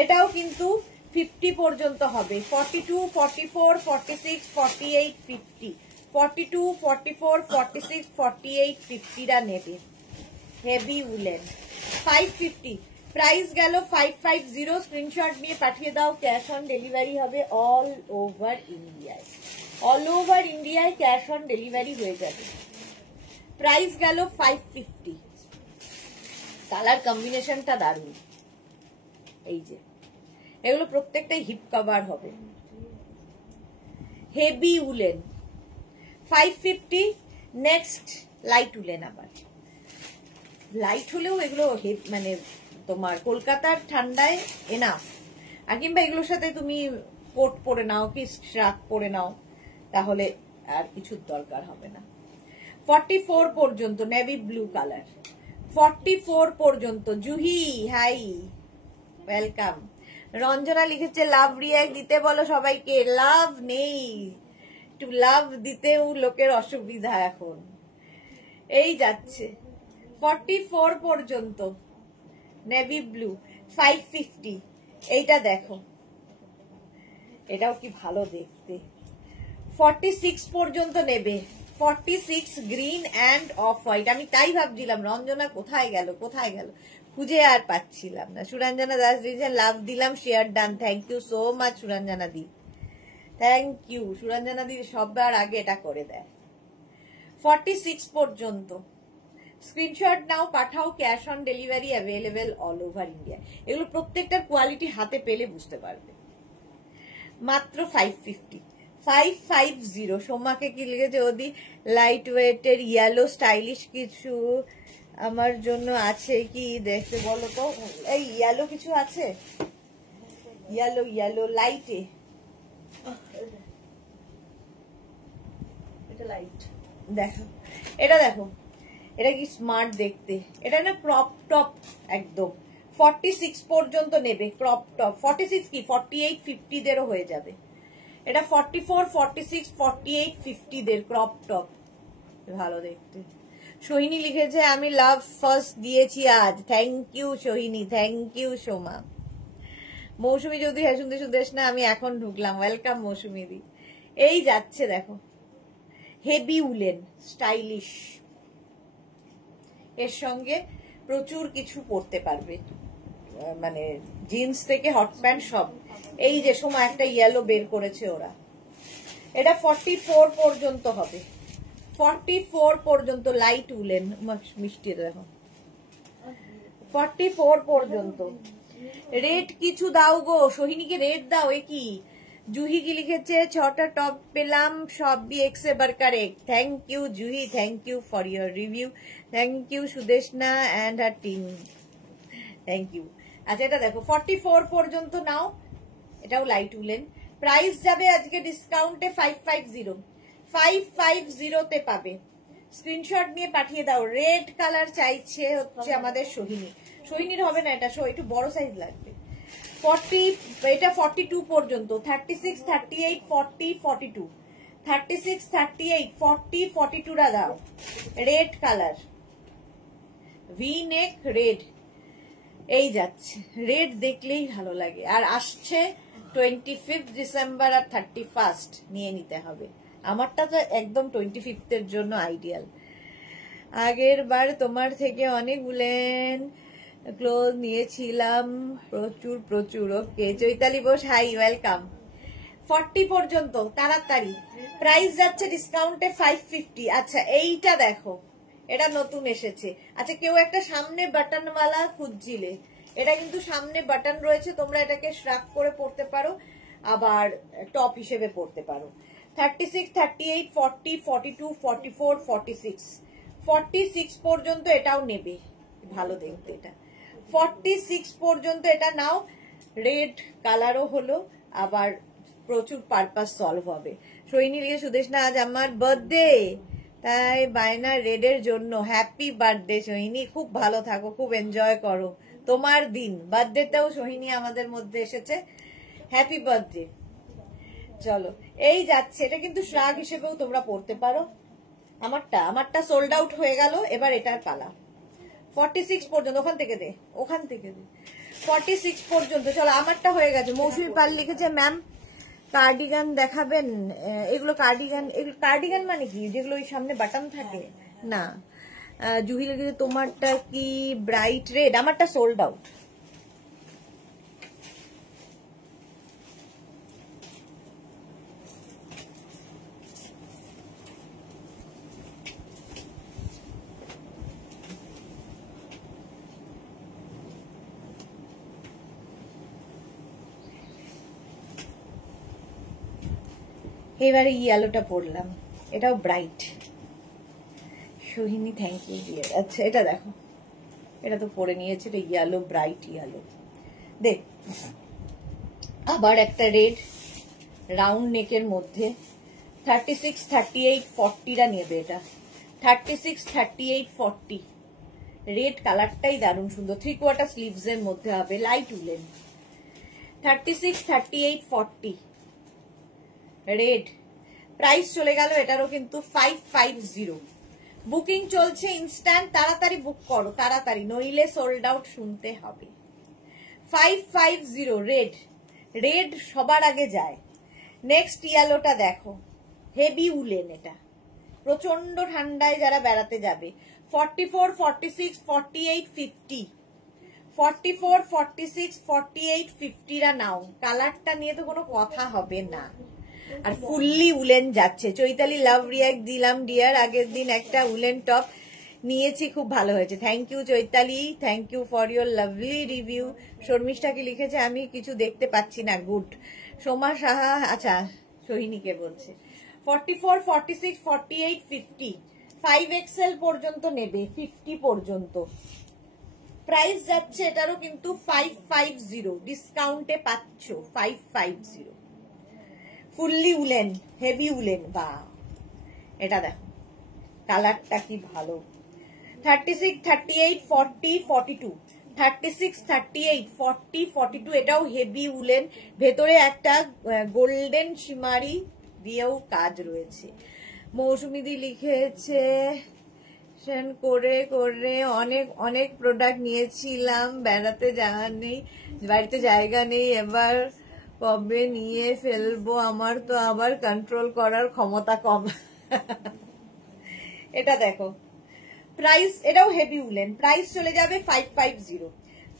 এটাও কিন্তু 50 পর্যন্ত হবে। 42, 44, 46, 48, 50, 42, 44, 46, 48, 50 রা নেবে। হেভি উলেন 550, প্রাইস গেল 550। স্ক্রিনশট নিয়ে পাঠিয়ে দাও, ক্যাশ অন ডেলিভারি হবে অল ওভার ইন্ডিয়ায়। অল ওভার ইন্ডিয়ায় ক্যাশ অন ডেলিভারি হয়ে যাবে। প্রাইস গেল 550। কালার কম্বিনেশনটা দারুণ। এই যে এগুলো প্রত্যেকটাই হিপ কভার হবে, heavy woollen 550। Next slide woollen, আবার লাইট হলেও এগুলো মানে তোমার কলকাতার ঠান্ডায় এনাফ। আর কিংবা এগুলোর সাথে তুমি কোট পরে নাও কি শ্রাক পরে নাও, তাহলে আর কিছুর দরকার হবে না। 44 পর্যন্ত নেভি ব্লু কালার, 44 পর্যন্ত। Juhi high, welcome. রঞ্জনা লিখেছে লাভ রিয়াক্ট দিতে বলো সবাইকে। লাভ নেই, একটু লাভ দিতেও লোকের অসুবিধা এখন। এই যাচ্ছে 44 পর্যন্ত নেভি ব্লু 550। এইটা দেখো, এটাও কি ভালো দেখতে। 46 পর্যন্ত নেবে, 46 গ্রিন অ্যান্ড অফ হোয়াইট। আমি তাই ভাবছিলাম রঞ্জনা কোথায় গেল কোথায় গেল, খুঁজে আর পাচ্ছিলাম না। সুরঞ্জনা দাস দিয়েছে লাভ দিলাম, share done. Thank you so much Suranjana দি, থ্যাংক ইউ। সুরঞ্জনা দি সবার আগে এটা করে দেয়। 46 পর্যন্ত স্ক্রিনশট নাও, পাঠাও, cash on delivery available all over India. এগুলো প্রত্যেকটার কোয়ালিটি হাতে পেলে বুঝতে পারবে। মাত্র 550। সোমাকে কি লিখেছে ওদি, লাইট ওয়েটের ইয়েলো স্টাইলিশ কিছু আমার জন্য আছে কি দেখতে বলো তো। এই ইয়েলো কিছু আছে, ইয়েলো ইয়েলো লাইটে, এটা লাইট দেখো, এটা দেখো, এটা কি স্মার্ট দেখতে। এটা না ক্রপ টপ একদম। 46 পর্যন্ত নেবে ক্রপ টপ। 46 কি 48 50 দেরও হয়ে যাবে। এটা 44 46 48 50 দের ক্রপ টপ, ভালো দেখতে। সোহিনী লিখেছে আমি লাভ ফার্স্ট দিয়েছি আজ। Thank you Sohini, thank you Soma. Mousumi যদি হ্যাঁ শুনতে শুনতে না, আমি এখন ঢুকলাম। ওয়েলকাম মৌসুমী দি। এই যাচ্ছে দেখো, হেভি উলেন স্টাইলিশ, এর সঙ্গে প্রচুর কিছু পরতে পারবে, মানে জিন্স থেকে হট প্যান্ট সব। এই যে সময় একটা ইয়েলো বের করেছে ওরা। এটা 44 পর্যন্ত হবে, 44 পর্যন্ত লাইট উলেন মিষ্টি দেখো। 44 পর্যন্ত। রেট কিছু দাও গো, সোহিনীকে রেট দাও। এ কি জুহি কি লিখেছে 6টা টপ পেলাম, সবই এক্সে বার correct. Thank you Juhi, thank you for your review. Thank you Sudeshna and her team, thank you. আচ্ছা এটা দেখো 44 পর্যন্ত নাও, এটাও লাইট উলেন। প্রাইস যাবে আজকে ডিসকাউন্টে 550, 550 তে পাবে। স্ক্রিনশট নিয়ে পাঠিয়ে দাও। রেড কালার চাইছে হচ্ছে আমাদের সোহিনী। সোহিনীর হবে না, এটা একটু বড় সাইজ লাগবে। 40, এটা 42 পর্যন্ত। 36 38 40 42, 36 38 40 42 টা দাও। রেড কালার ভি নেক রেড, এই যাচ্ছে। রেড দেখলেই ভালো লাগে। আর আসছে 25 ডিসেম্বর আর 31 নিয়ে নিতে হবে। আমারটা তো একদম 25 এর জন্য আইডিয়াল। আগের বার তোমার থেকে অনেক উলেন ক্লোথ নিয়েছিলাম, প্রচুর প্রচুর। ওকে চৈতালি বোস হাই, ওয়েলকাম। 40 পর্যন্ত তাড়াতাড়ি। প্রাইস যাচ্ছে ডিসকাউন্টে 550। আচ্ছা এইটা দেখো, এটা নতুন এসেছে। আচ্ছা কেউ একটা সামনে বাটনওয়ালা খুঁজছিলে, এটা কিন্তু সামনে বাটন রয়েছে, তোমরা এটাকে শ্রাক করে পরতে পারো, আবার টপ হিসেবে পরতে পারো। 36 38 40 42 44 46, 46 পর্যন্ত এটাও নেবে, ভালো দেখতে এটা। 46 পর্যন্ত এটা নাও। রেড কালারও হলো, আবার প্রচুর পারপাস সলভ হবে। সৈনী লিখে সুদেশনা আজ আমার বার্থডে, তাই বায়না রেডের জন্য। হ্যাপি বার্থডে সোহিনী, খুব ভালো থাকো, খুব এনজয় করো তোমার দিন। বার্থডেটাও সোহিনী আমাদের মধ্যে এসেছে, হ্যাপি বার্থডে। চলো এই যাচ্ছে, এটা কিন্তু শ্রাগ হিসেবেও তোমরা পড়তে পারো। আমারটা সোল্ড আউট হয়ে গেল, এবার এটার পালা। 46 পর্যন্ত, ওখান থেকে দে 46 পর্যন্ত। চলো আমারটা হয়ে গেছে। মৌসুমী পাল লিখেছে ম্যাম কার্ডিগান দেখাবেন। এগুলো কার্ডিগান মানে কি, যেগুলো ওই সামনে বাটন থাকে না। জুহি লিখেছে তোমারটা কি ব্রাইট রেড, আমারটা সোল্ড আউট। এবারে ইয়েলোটা পরলাম, এটাও bright. Sohini thank you dear. আচ্ছা এটা দেখো, এটা তো পরে নিয়েছে, এটা ইয়েলো, ব্রাইট ইয়েলো। দেখ আবার একটা রেড রাউন্ড নেকের মধ্যে 36, 38, 40টা নেবে এটা। 36, 38, 40 রেড কালারটাই দারুণ সুন্দর। 3/4 স্লিভস এর মধ্যে হবে, লাইট উলেন। 36, 38, 40 রেড। প্রাইস চলে গেল এটারও কিন্তু 550। বুকিং চলছে ইনস্ট্যান্ট, তাড়াতাড়ি বুক করো তাড়াতাড়ি, নইলে সোল্ড আউট শুনতে হবে। 550 রেড। রেড সবার আগে যায়। নেক্সট ইয়েলোটা দেখো, হেভি উলেন, এটা প্রচন্ড ঠান্ডায় যারা বেড়াতে যাবে। 44, 46, 48, 50 44, 46, 48, 50রা নাও। কালারটা নিয়ে তো কোনো কথা হবে না। আর ফুললি উলেন যাচ্ছে। চৈতালি লাভ রিয়াক্ট দিলাম ডিয়ার, আগের দিন একটা উলেন টপ নিয়েছি, খুব ভালো হয়েছে। Thank you Chaitali, thank you for your lovely review. Sharmistha কি লিখেছে আমি কিছু দেখতে পাচ্ছি না, গুড। সোমা সাহা, আচ্ছা সোহিনীকে বলছে। 44, 46, 48, 50 5XL পর্যন্ত নেবে, 50 পর্যন্ত। প্রাইস যাচ্ছে এটারও কিন্তু 550, ডিসকাউন্টে পাচ্ছ 550। ফুললি উলেন, হেভি উলেন, বা এটা দেখো কালারটা কি ভালো। 36, 38, 40, 42 36, 38, 40, 42 এটাও হেভি উলেন। ভেতরে একটা গোল্ডেন শিমারি দিয়েও কাজ রয়েছে। মৌসুমিদি লিখেছে করে করে অনেক অনেক প্রোডাক্ট নিয়েছিলাম, বেড়াতে যাওয়া নেই, বাড়িতে জায়গা নেই, এবার কবে নিয়ে ফেলবো, আমার তো আবার কন্ট্রোল করার ক্ষমতা কম। এটা দেখো প্রাইস, এটাও হেভি উলেন, প্রাইস চলে যাবে 550।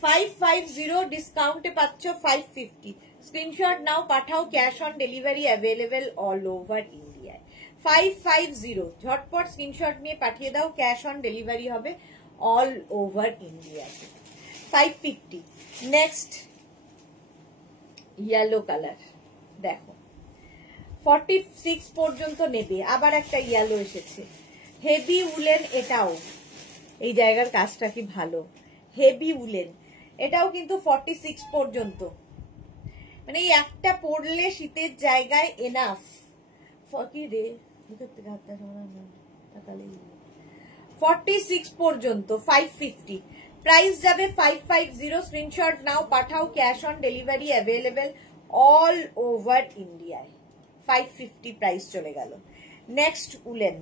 550 ডিসকাউন্টে পাচ্ছ 550। স্ক্রিনশট নাও, পাঠাও, cash on delivery available all over ইন্ডিয়ায়। 550 ঝটপট স্ক্রিনশট নিয়ে পাঠিয়ে দাও, ক্যাশ অন ডেলিভারি হবে অল ওভার ইন্ডিয়ায়। 550। নেক্সট ইয়েলো কালার দেখো, 46 পর্যন্ত নেবে। আবার একটা ইয়েলো এসেছে, হেভি উলেন, এটাও এই জায়গার কাজটা কি ভালো, হেভি উলেন, এটাও কিন্তু 46 পর্যন্ত। মানে এই একটা পরলে শীতের জায়গায় এনাফ। কি রে 46 পর্যন্ত 550। প্রাইস যাবে 550। স্ক্রিনশট নাও, পাঠাও, cash on delivery available all over ইন্ডিয়ায়। 550 প্রাইস চলে গেল। নেক্সট উলেন,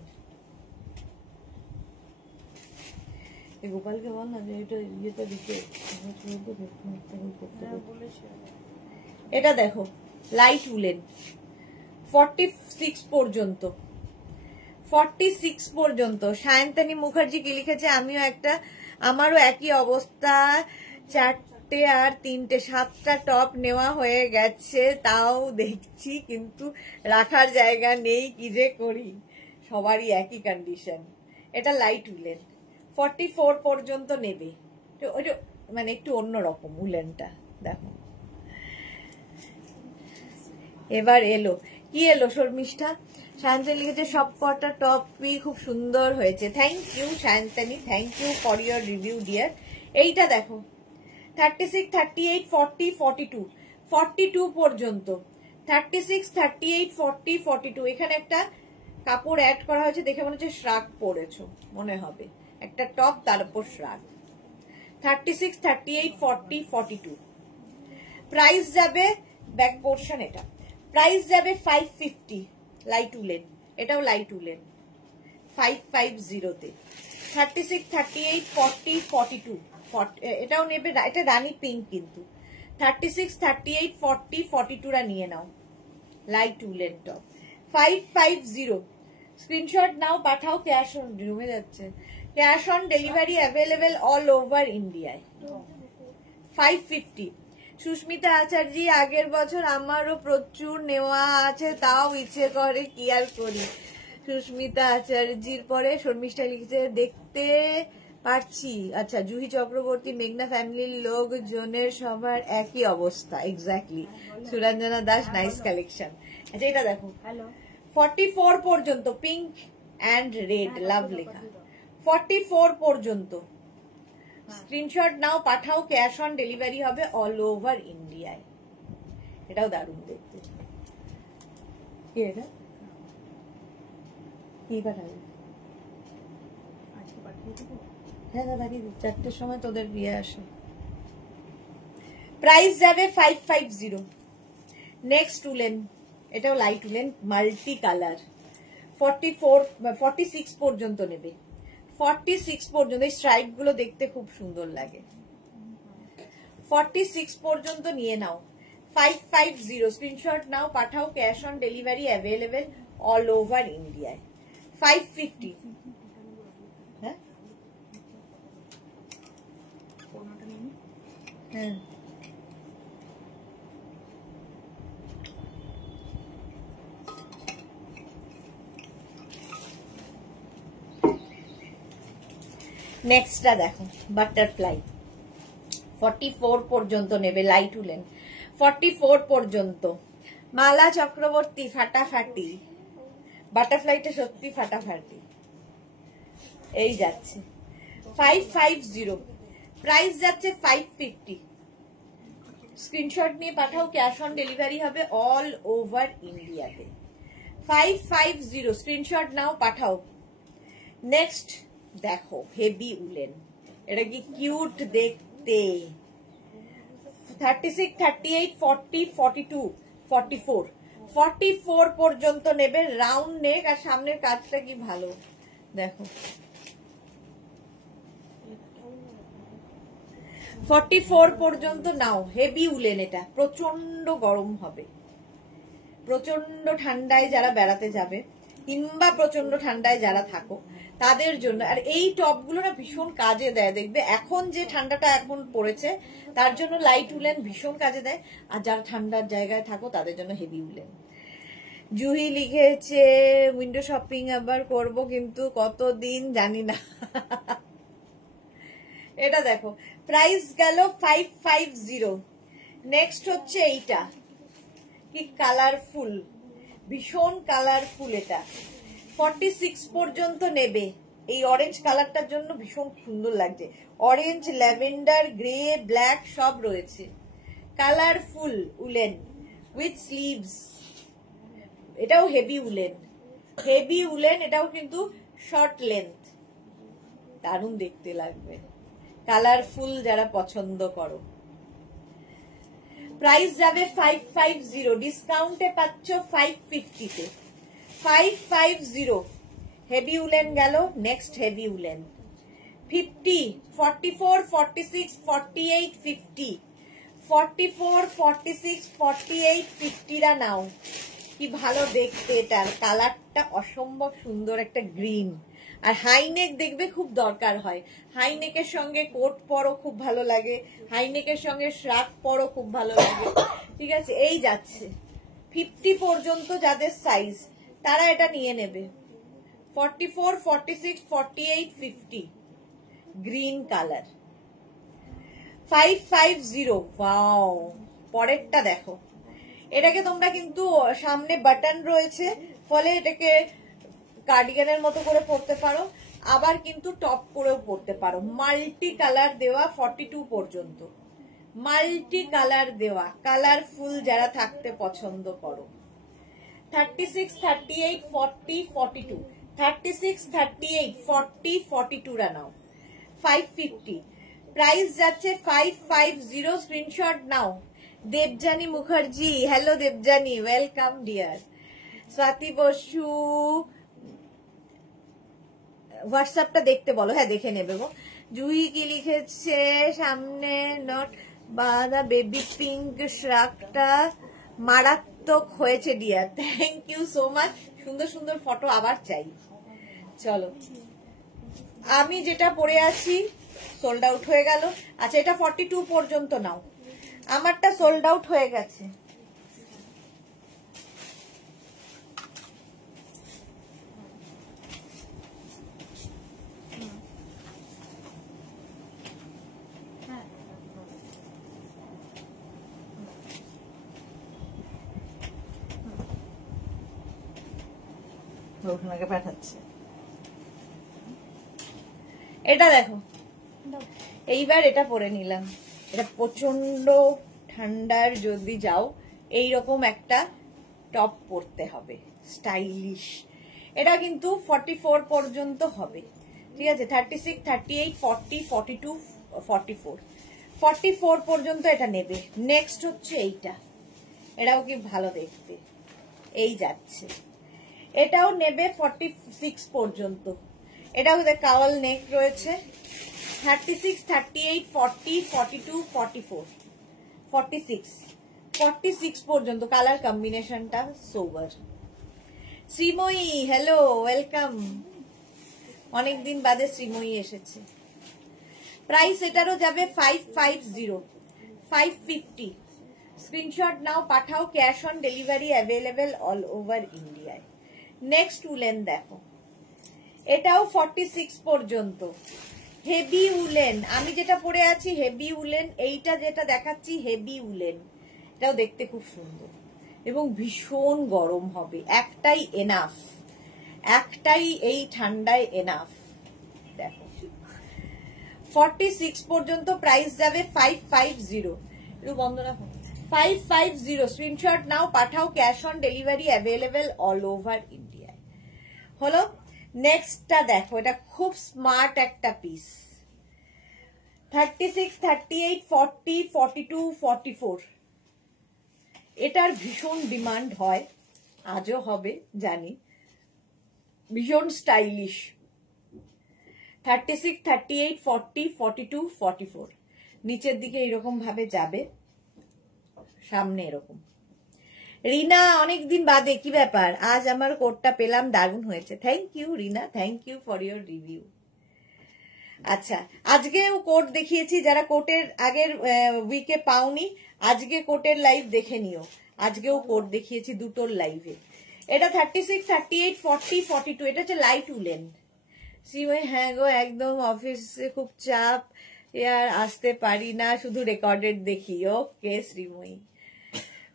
গোপালকে বল না যে এটা ইয়েটা দিতে। এটা দেখো লাইট উলেন, 46 পর্যন্ত। 46 পর্যন্ত। সায়ন্তানী মুখার্জি কি লিখেছে, আমিও একটা, আমারও একই অবস্থা, 4টে আর 3টে 7টা টপ নেওয়া হয়ে গেছে, তাও দেখছি কিন্তু রাখার জায়গা নেই, কি যে করি। সবারই একই কন্ডিশন। এটা লাইট উলেন, 44 পর্যন্ত নেবে। ওইটা মানে একটু অন্যরকম উলেনটা দেখো। এবার এলো কি এলো শর্মিষ্ঠা, সায়ন্তানী লিখেছে সব কটা টপই খুব সুন্দর হয়েছে। Thank you Sayantani, thank you for your review dear. এইটা দেখো 36, 38, 40, 42 42 পর্যন্ত। 36, 38, 40, 42 এখানে একটা কাপড় অ্যাড করা হয়েছে, দেখে মনে হচ্ছে শ্রাগ পরেছো, মনে হবে একটা টপ তার উপর শ্রাগ। 36, 38, 40, 42 প্রাইস যাবে, ব্যাক পোর্শন এটা, প্রাইস যাবে 550। লাইট উলেন, এটাও লাইট উলেন, 550 তে। 36, 38, 40, 42 এটাও নেবে, এটা রানী পিঙ্ক কিন্তু। 36, 38, 40, 42 রা নিয়ে নাও, লাইট উলেন টপ। 550 স্ক্রিনশট নাও, পাঠাও, ক্যাশ অন, জমে যাচ্ছে, cash on delivery available all over ইন্ডিয়ায়। 550। সুস্মিতা আচার্যি, আগের বছর আমারও প্রচুর নেওয়া আছে, তাও ইচ্ছে করে কি আর করি। সুস্মিতা আচার্যির পরে শর্মিষ্ঠা লিখছে দেখতে পারছি। আচ্ছা জুহি চক্রবর্তী, মেঘনা ফ্যামিলির লোকজনের সবার একই অবস্থা, exactly. Suranjana Das, nice collection. আচ্ছা এটা দেখো, 44 পর্যন্ত পিঙ্ক অ্যান্ড রেড লাভ লেখা 44 পর্যন্ত স্ক্রিনশট নাও, পাঠাও, ক্যাশ অন ডেলিভারি হবে অল ওভার ইন্ডিয়ায়। এটাও দারুণ দেখতে। কি এটা কি পাঠাবে? হ্যাঁ দাদা, 4টের সময় তোদের বিয়ে আসে। প্রাইস যাবে 550। নেক্সট উলেন, এটাও লাইট উলেন মাল্টি কালার। 46 পর্যন্ত নেবে, 46 পর্যন্ত। এই স্ট্রাইপ গুলো দেখতে খুব সুন্দর লাগে। 46 পর্যন্ত নিয়ে নাও। 550 স্ক্রিনশট নাও, পাঠাও, cash on delivery available all over ইন্ডিয়ায়। 550। হ্যাঁ হ্যাঁ নেক্সটটা দেখো বাটারফ্লাই। 44 পর্যন্ত নেবে, লাইট উলেন। 44 পর্যন্ত মালা চক্রবর্তী ফাটাফাটি। বাটারফ্লাইটা সত্যি ফাটাফাটি। এই যাচ্ছে 550, প্রাইস যাচ্ছে 550। স্ক্রিনশট নিয়ে পাঠাও, ক্যাশ অন ডেলিভারি হবে অল ওভার ইন্ডিয়াতে। 550 স্ক্রিনশট নাও, পাঠাও। নেক্সট দেখো হেভি উলেন, এটা কি কিউট দেখতে। 36, 38, 40, 42, 44, 44 পর্যন্ত নেবে। রাউন্ড নেক আর সামনের কাজটা কি ভালো দেখো। 44 পর্যন্ত নাও, হেভি উলেন। এটা প্রচন্ড গরম হবে, প্রচন্ড ঠান্ডায় যারা বেড়াতে যাবে কিংবা প্রচন্ড ঠান্ডায় যারা থাকো তাদের জন্য। আর এই টপগুলো না ভীষণ কাজে দেয়, দেখবে এখন যে ঠান্ডাটা এখন পড়েছে তার জন্য লাইট উলেন ভীষণ কাজে দেয়। আর যারা ঠান্ডার জায়গায় থাকো তাদের জন্য হেভি উলেন। জুহি লিখেছে উইন্ডো শপিং আবার করব, কিন্তু কতদিন জানি না। এটা দেখো প্রাইস গেল 550। নেক্সট হচ্ছে এইটা, কি কালারফুল, ভীষণ কালারফুল। এটা 46 পর্যন্ত নেবে। এই অরেঞ্জ কালারটার জন্য ভীষণ সুন্দর লাগছে। অরেঞ্জ, ল্যাভেন্ডার, গ্রে, ব্ল্যাক সব রয়েছে। Colourful woollen with sleeves. এটাও হেভি উলেন, হেভি উলেন। এটাও কিন্তু শর্ট লেন্থ, দারুণ দেখতে লাগবে। কালারফুল যারা পছন্দ করো। প্রাইস যাবে 550, ডিসকাউন্টে পাচ্ছ 550 তে। 550 হেভি উলেন গেল। নেক্সট হেভি উলেন 50, 44, 46, 48, 50, 44, 46, 48, 50 রা নাও। কি ভালো দেখতে, এটার কালারটা অসম্ভব সুন্দর, একটা গ্রিন। আর হাইনেক দেখবে খুব দরকার হয়। হাইনেকের সঙ্গে কোট পরো, খুব ভালো লাগে। হাইনেকের সঙ্গে শ্রাক পরো, খুব ভালো লাগে। ঠিক আছে, এই যাচ্ছে 50 পর্যন্ত যাদের সাইজ তারা এটা নিয়ে নেবে। 44, 46, 48, 50 গ্রিন কালার। 550। ওয়াও, পরেরটা দেখো। এটাকে তোমরা কিন্তু সামনে বাটন রয়েছে, ফলে এটাকে কার্ডিগানের মতো করে পরতে পারো, আবার কিন্তু টপ করেও পরতে পারো। মাল্টি কালার দেওয়া 42 পর্যন্ত, মাল্টি কালার দেওয়া, কালারফুল যারা থাকতে পছন্দ করো। 36, 38, 40, 42, 36, 38, 40, 42 রা নাও। 550 প্রাইস যাচ্ছে 550। স্ক্রিনশট নাও। Debjani Mukherjee, hello Debjani, welcome dear. Swati Basu, হোয়াটসঅ্যাপটা দেখতে বলো। হ্যাঁ দেখে নেবে গো। জুহি কি লিখেছে, সামনে নট বাঁধা বেবি পিঙ্ক শ্রাকটা মারাত্মক হয়েছে dear. Thank you so much. সুন্দর সুন্দর ফটো আবার চাই। চলো, আমি যেটা পরে আছি সোল্ড আউট হয়ে গেল। আচ্ছা, এটা 42 পর্যন্ত নাও। আমারটা সোল্ড আউট হয়ে গেছে। ওনাকে পাঠাচ্ছে। এটা দেখো, এইবার এটা পরে নিলাম। এটা প্রচন্ড ঠান্ডার যদি যাও এইরকম একটা টপ পরতে হবে, স্টাইলিশ। এটা কিন্তু 44 পর্যন্ত হবে, ঠিক আছে? 36, 38, 40, 42, 44, 44 পর্যন্ত এটা নেবে। নেক্সট হচ্ছে এইটা, এটাও কি ভালো দেখতে, এই যাচ্ছে। এটাও নেবে 46 পর্যন্ত। এটাও কাওয়াল নেক রয়েছে। 36, 38, 40, 42, 44, 46, 46 পর্যন্ত কালার কম্বিনেশনটা সোবার। Sreemoyee, hello, welcome. অনেকদিন বাদে শ্রীময়ী এসেছে। প্রাইস এটারও যাবে 550, 550। স্ক্রিনশট নাও, পাঠাও, cash on delivery available all over ইন্ডিয়ায়। নেক্সট উলেন দেখো, এটাও 46 পর্যন্ত। হেভি উলেন, আমি যেটা পরে আছি হেভি উলেন, এইটা যেটা দেখাচ্ছি হেভি উলেন। এটাও দেখতে খুব সুন্দর এবং ভীষণ গরম হবে। একটাই এনাফ, একটাই এই ঠান্ডায় এনাফ। দেখো 46 পর্যন্ত প্রাইস যাবে 550। একটু বন্ধ রাখো। 550 স্ক্রিনশট নাও, পাঠাও, cash on delivery available all over ইন্ডিয়ায়। হলো। নেক্সটটা দেখো, এটা খুব স্মার্ট একটা পিস। 36, 38, 40, 42, 44। এটার ভীষণ ডিমান্ড হয়, আজও হবে জানি, ভীষণ স্টাইলিশ। 36, 38, 40, 42, 44 নিচের দিকে এরকম ভাবে যাবে, সামনে এরকম। রিনা, অনেকদিন বাদে, কি ব্যাপার? আজ আমার কোটটা পেলাম, দারুণ হয়েছে। Thank you Rina, thank you for your review. আচ্ছা, আজকেও কোট দেখিয়েছি, যারা কোটের আগের উইকে পাওনি আজকে কোটের লাইভ দেখে নিও। আজকেও কোট দেখিয়েছি দুটোর লাইভে। এটা 36, 38, 40, 42, এটা হচ্ছে লাইট উলেন। শ্রীময়ী, হ্যাঁ গো একদম, অফিসে খুব চাপ, আর আসতে পারি না, শুধু রেকর্ডেড দেখি। ওকে শ্রীময়ী।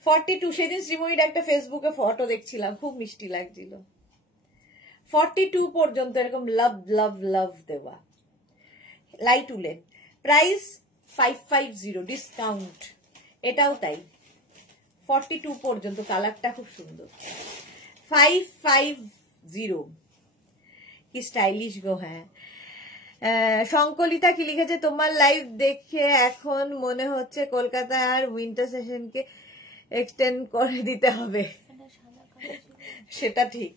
42, সেদিন শ্রীময়ীর একটা ফেসবুকে ফটো দেখছিলাম, খুব মিষ্টি লাগছিল। 42 পর্যন্ত এরকম লাভ লাভ লাভ দেওয়া লাইট উলেন। Price 550 discount. এটাও তাই, 42 পর্যন্ত। কালারটা খুব সুন্দর। 550, কি স্টাইলিশ গো। হ্যাঁ, সংকলিতা কি লিখেছে, তোমার লাইভ দেখে এখন মনে হচ্ছে কলকাতা আর উইন্টার সেশনকে এক্সটেন্ড করে দিতে হবে। সেটা ঠিক,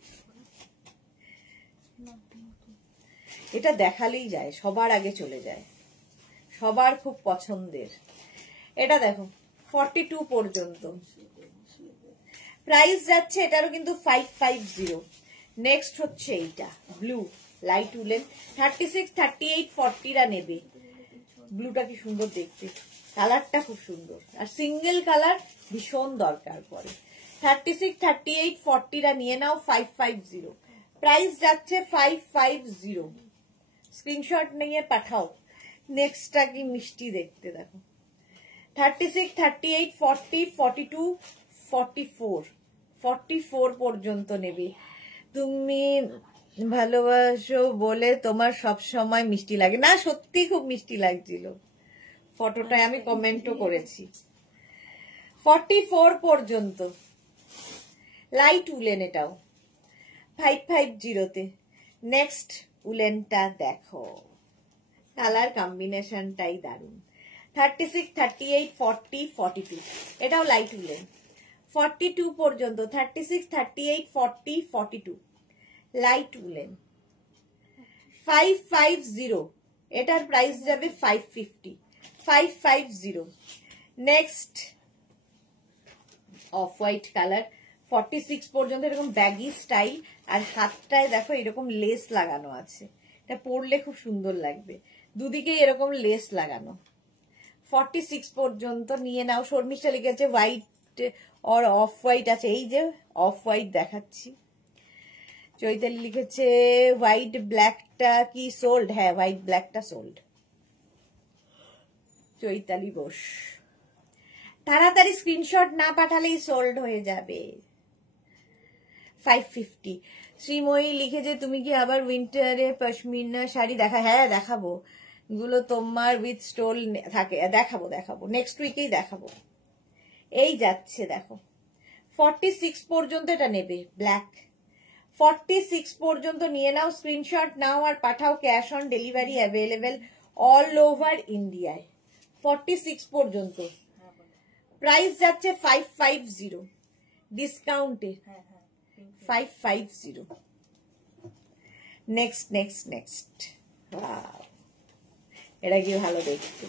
এটা দেখালেই যায়, সবার আগে চলে যায়, সবার খুব পছন্দের। এটা দেখো 42 পর্যন্ত প্রাইস যাচ্ছে, এটারও কিন্তু 550। নেক্সট হচ্ছে এইটা ব্লু লাইট উলেন। 36, 38, 40রা নেবে। ব্লুটা কি সুন্দর দেখতে, কালারটা খুব সুন্দর, আর সিঙ্গেল কালার ভীষণ দরকার পড়ে। 36, 38, 40রা নিয়ে নাও, 550। প্রাইস যাচ্ছে 550। স্ক্রিনশট নিয়ে পাঠাও। নেক্সটটা কি মিষ্টি দেখতে দেখো। 36, 38, 40, 42, 44, 44 পর্যন্ত নেবে। তুমি ভালোবাসো বলে তোমার সব সময় মিষ্টি লাগে না, সত্যি খুব মিষ্টি লাগছিল, ফটোটায় আমি কমেন্টও করেছি। 44 পর্যন্ত লাইট উলেন, এটাও 550-তে। নেক্সট উলেনটা দেখো, কালার কম্বিনেশনটাই দারুন। 36, 38, 40, 42, এটাও লাইট উলেন। 42 পর্যন্ত 36, 38, 40, 42 লাইট উলেন। 550, এটার প্রাইস যাবে 550, 550। নেক্সট অফ হোয়াইট কালার, 46 পর্যন্ত, এরকম ব্যাগি স্টাইল, আর হাতটায় দেখো এরকম লেস লাগানো আছে, এটা পরলে খুব সুন্দর লাগবে, দুদিকে এরকম লেস লাগানো। 46 পর্যন্ত নিয়ে নাও। শর্মিষ্ঠা লিখেছে হোয়াইট আর অফ হোয়াইট আছে, এই যে অফ হোয়াইট দেখাচ্ছি। চৈতালি লিখেছে হোয়াইট ব্ল্যাকটা কি সোল্ড? হ্যাঁ, হোয়াইট ব্ল্যাকটা সোল্ড। চৈতালি বোস, তাড়াতাড়ি স্ক্রিনশট না পাঠালেই সোল্ড হয়ে যাবে। 550। শ্রীময়ী লিখেছে তুমি কি আবার উইন্টারে পশমিনা শাড়ি দেখা? হ্যাঁ দেখাবো, গুলো তোমার উইথ স্টোল থাকে, দেখাবো নেক্সট উইকেই দেখাবো। এই যাচ্ছে দেখো 46 পর্যন্ত এটা নেবে, ব্ল্যাক 46 পর্যন্ত নিয়ে নাও, স্ক্রিনশট নাও আর পাঠাও, cash on delivery available all over ইন্ডিয়ায়। 46 পর্যন্ত প্রাইস যাচ্ছে 550 ডিসকাউন্টে, 550। নেক্সট এটা কি ভালো দেখতে,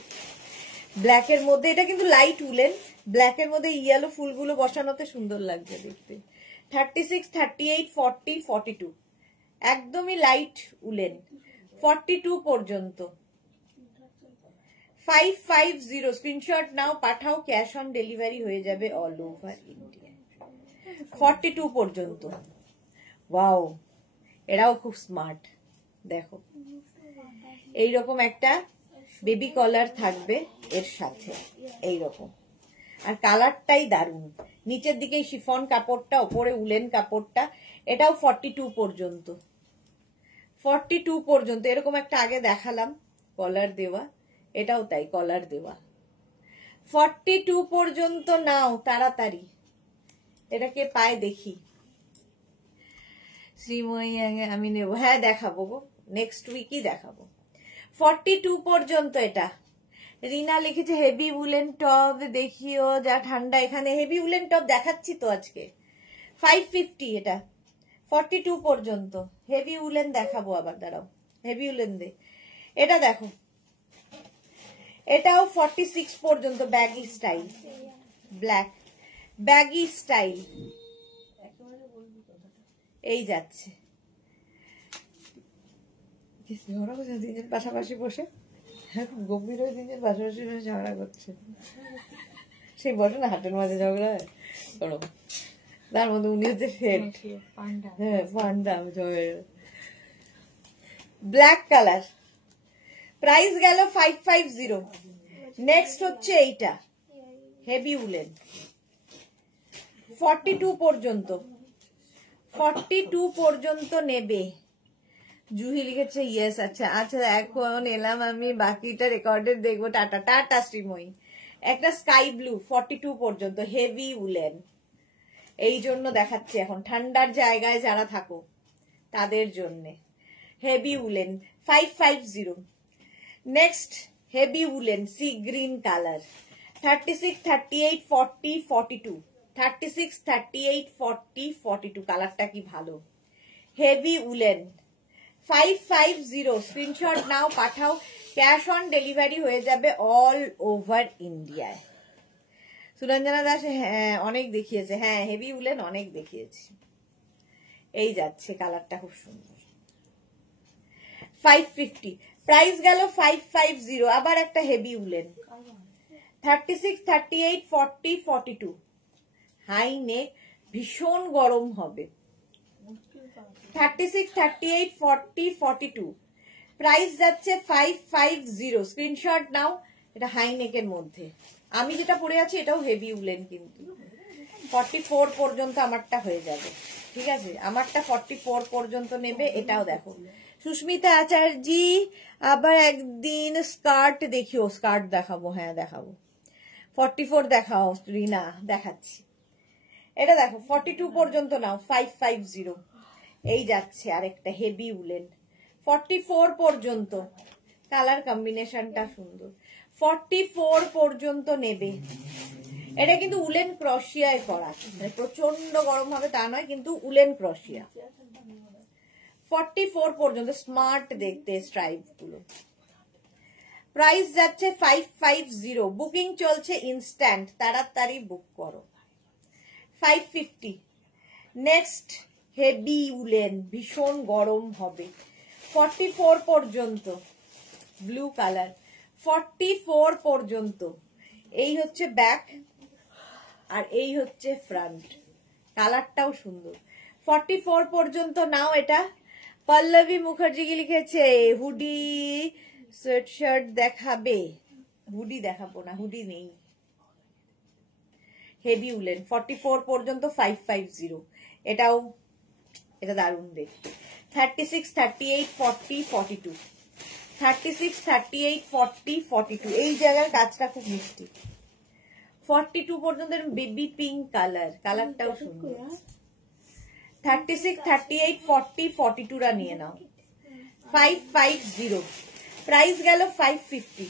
ব্ল্যাকের মধ্যে, এটা কিন্তু লাইট উলেন, ব্ল্যাকের মধ্যে ইয়েলো ফুলগুলো বসানোতে সুন্দর লাগছে দেখতে। 36, 38, 40, 42 একদমই লাইট উলেন, 42 পর্যন্ত 550। স্ক্রিনশট নাও পাঠাও, ক্যাশ অন ডেলিভারি হয়ে যাবে অল ওভার ইন্ডিয়া। 42 পর্যন্ত। ওয়াও, এরাও খুব স্মার্ট, দেখো এইরকম একটা বেবি কলার থাকবে এর সাথে, এইরকম, আর কালারটাই দারুণ। নিচের দিকে শিফন কাপড়টা, ওপরে উলেন কাপড়টা, এটাও 42 পর্যন্ত, 42 পর্যন্ত। এরকম একটা আগে দেখালাম কলার দেওয়া, এটাও তাই কলার দেওয়া। 42 পর্যন্ত নাও তাড়াতাড়ি, এটাকে পায় দেখি। শ্রীময়ী আমি নেব, হ্যাঁ দেখাবো গো, নেক্সট উইকই দেখাবো। 42 পর্যন্ত এটা। রিনা লিখেছে হেভি উলেন টপ দেখিও, যা ঠান্ডা এখানে। হেভি উলেন টপ দেখাচ্ছি তো আজকে, 550 এটা, 42 পর্যন্ত। হেভি উলেন দেখাবো আবার, দাঁড়াও হেভি উলেন দে। এটা দেখো, এটাও 46 পর্যন্ত, baggy style, black baggy style, এই যাচ্ছে। পাশাপাশি বসে গম্ভীর হয়ে তিনজন পাশাপাশি বসে ঝগড়া করছে, সেই বসে না হাটের মাঝে ঝগড়া হয়, তার মধ্যে উনি হচ্ছে শেঠ, হ্যাঁ পান্ডা। ব্ল্যাক কালার, প্রাইস গেল 550। নেক্সট হচ্ছে এইটা হেভি উলেন, 42 পর্যন্ত, 42 পর্যন্ত নেবে। জুহি লিখেছে ইয়েস। আচ্ছা আচ্ছা, এখন এলাম আমি, বাকিটা রেকর্ডেড দেখবো। Tata tata Shreemoyee. একটা স্কাই ব্লু 42 পর্যন্ত, হেভি উলেন, এই জন্য দেখাচ্ছি এখন, ঠান্ডার জায়গায় যারা থাকো তাদের জন্যে heavy woollen, 550। Next heavy woollen sea green colour, 36, 38, 40, 42, 36, 38, 40, 42 কালারটা কি ভালো, হেভি উলেন 550। স্ক্রিনশট নাও পাঠাও, ক্যাশ অন ডেলিভারি হয়ে যাবে অল ওভার ইন্ডিয়ায়। সুরঞ্জনা দাস হ্যাঁ অনেক দেখিয়েছে, হ্যাঁ হেভি উলেন অনেক দেখিয়েছি। এই যাচ্ছে, কালারটা খুব সুন্দর, 550। প্রাইস গেল 550। আবার একটা হেভি উলেন, 36, 38, 40, 42 হাই নেক, ভীষণ গরম হবে। 36, 38, 40, 42 প্রাইস যাচ্ছে 550। স্ক্রিনশট নাও, এটা হাই নেকের মধ্যে। আমি যেটা পরে আছি এটাও হেভি উলেন, কিন্তু 44 পর্যন্ত আমারটা হয়ে যাবে, ঠিক আছে, আমারটা 44 পর্যন্ত নেবে। এটাও দেখো, সুস্মিতা আচার্যি আবার একদিন স্কার্ট দেখিও, স্কার্ট দেখাবো, হ্যাঁ দেখাবো। 44 দেখাও রিনা, দেখাচ্ছি। এটা দেখো 42 পর্যন্ত নাও, 550। এই যাচ্ছে আরেকটা হেভি উলেন, 44 পর্যন্ত, কালার কম্বিনেশনটা সুন্দর, 44 পর্যন্ত নেবে। এটা কিন্তু উলেন ক্রশিয়ায় করা, মানে প্রচন্ড গরম হবে তা নয়, কিন্তু উলেন ক্রশিয়া। 44 পর্যন্ত, স্মার্ট দেখতে স্ট্রাইপ গুলো। প্রাইস যাচ্ছে 550। বুকিং চলছে ইনস্ট্যান্ট, তাড়াতাড়ি বুক করো। 550। নেক্সট হেভি উলেন, ভীষণ গরম হবে, 44 পর্যন্ত, ব্লু কালার, 44 পর্যন্ত। এই হচ্ছে ব্যাক আর এই হচ্ছে ফ্রন্ট, কালারটাও সুন্দর। 44 পর্যন্ত নাও এটা। পল্লবী মুখার্জি কি লিখেছে, হুডি সোয়েট শার্ট দেখাবে? হুডি দেখাবো না, হুডি নেই। হেভি উলেন 44 পর্যন্ত, 550। এটাও এটা দারুণ দেখতে। 36, 38, 40, 42, 36, 38, 40, 42 এই জায়গার কাজটা খুব মিষ্টি। 42 পর্যন্ত বেবি পিঙ্ক কালার, কালারটাও সুন্দর। 36, 38, 40, 42 রা নিয়ে নাও। 550 প্রাইস গেল 550।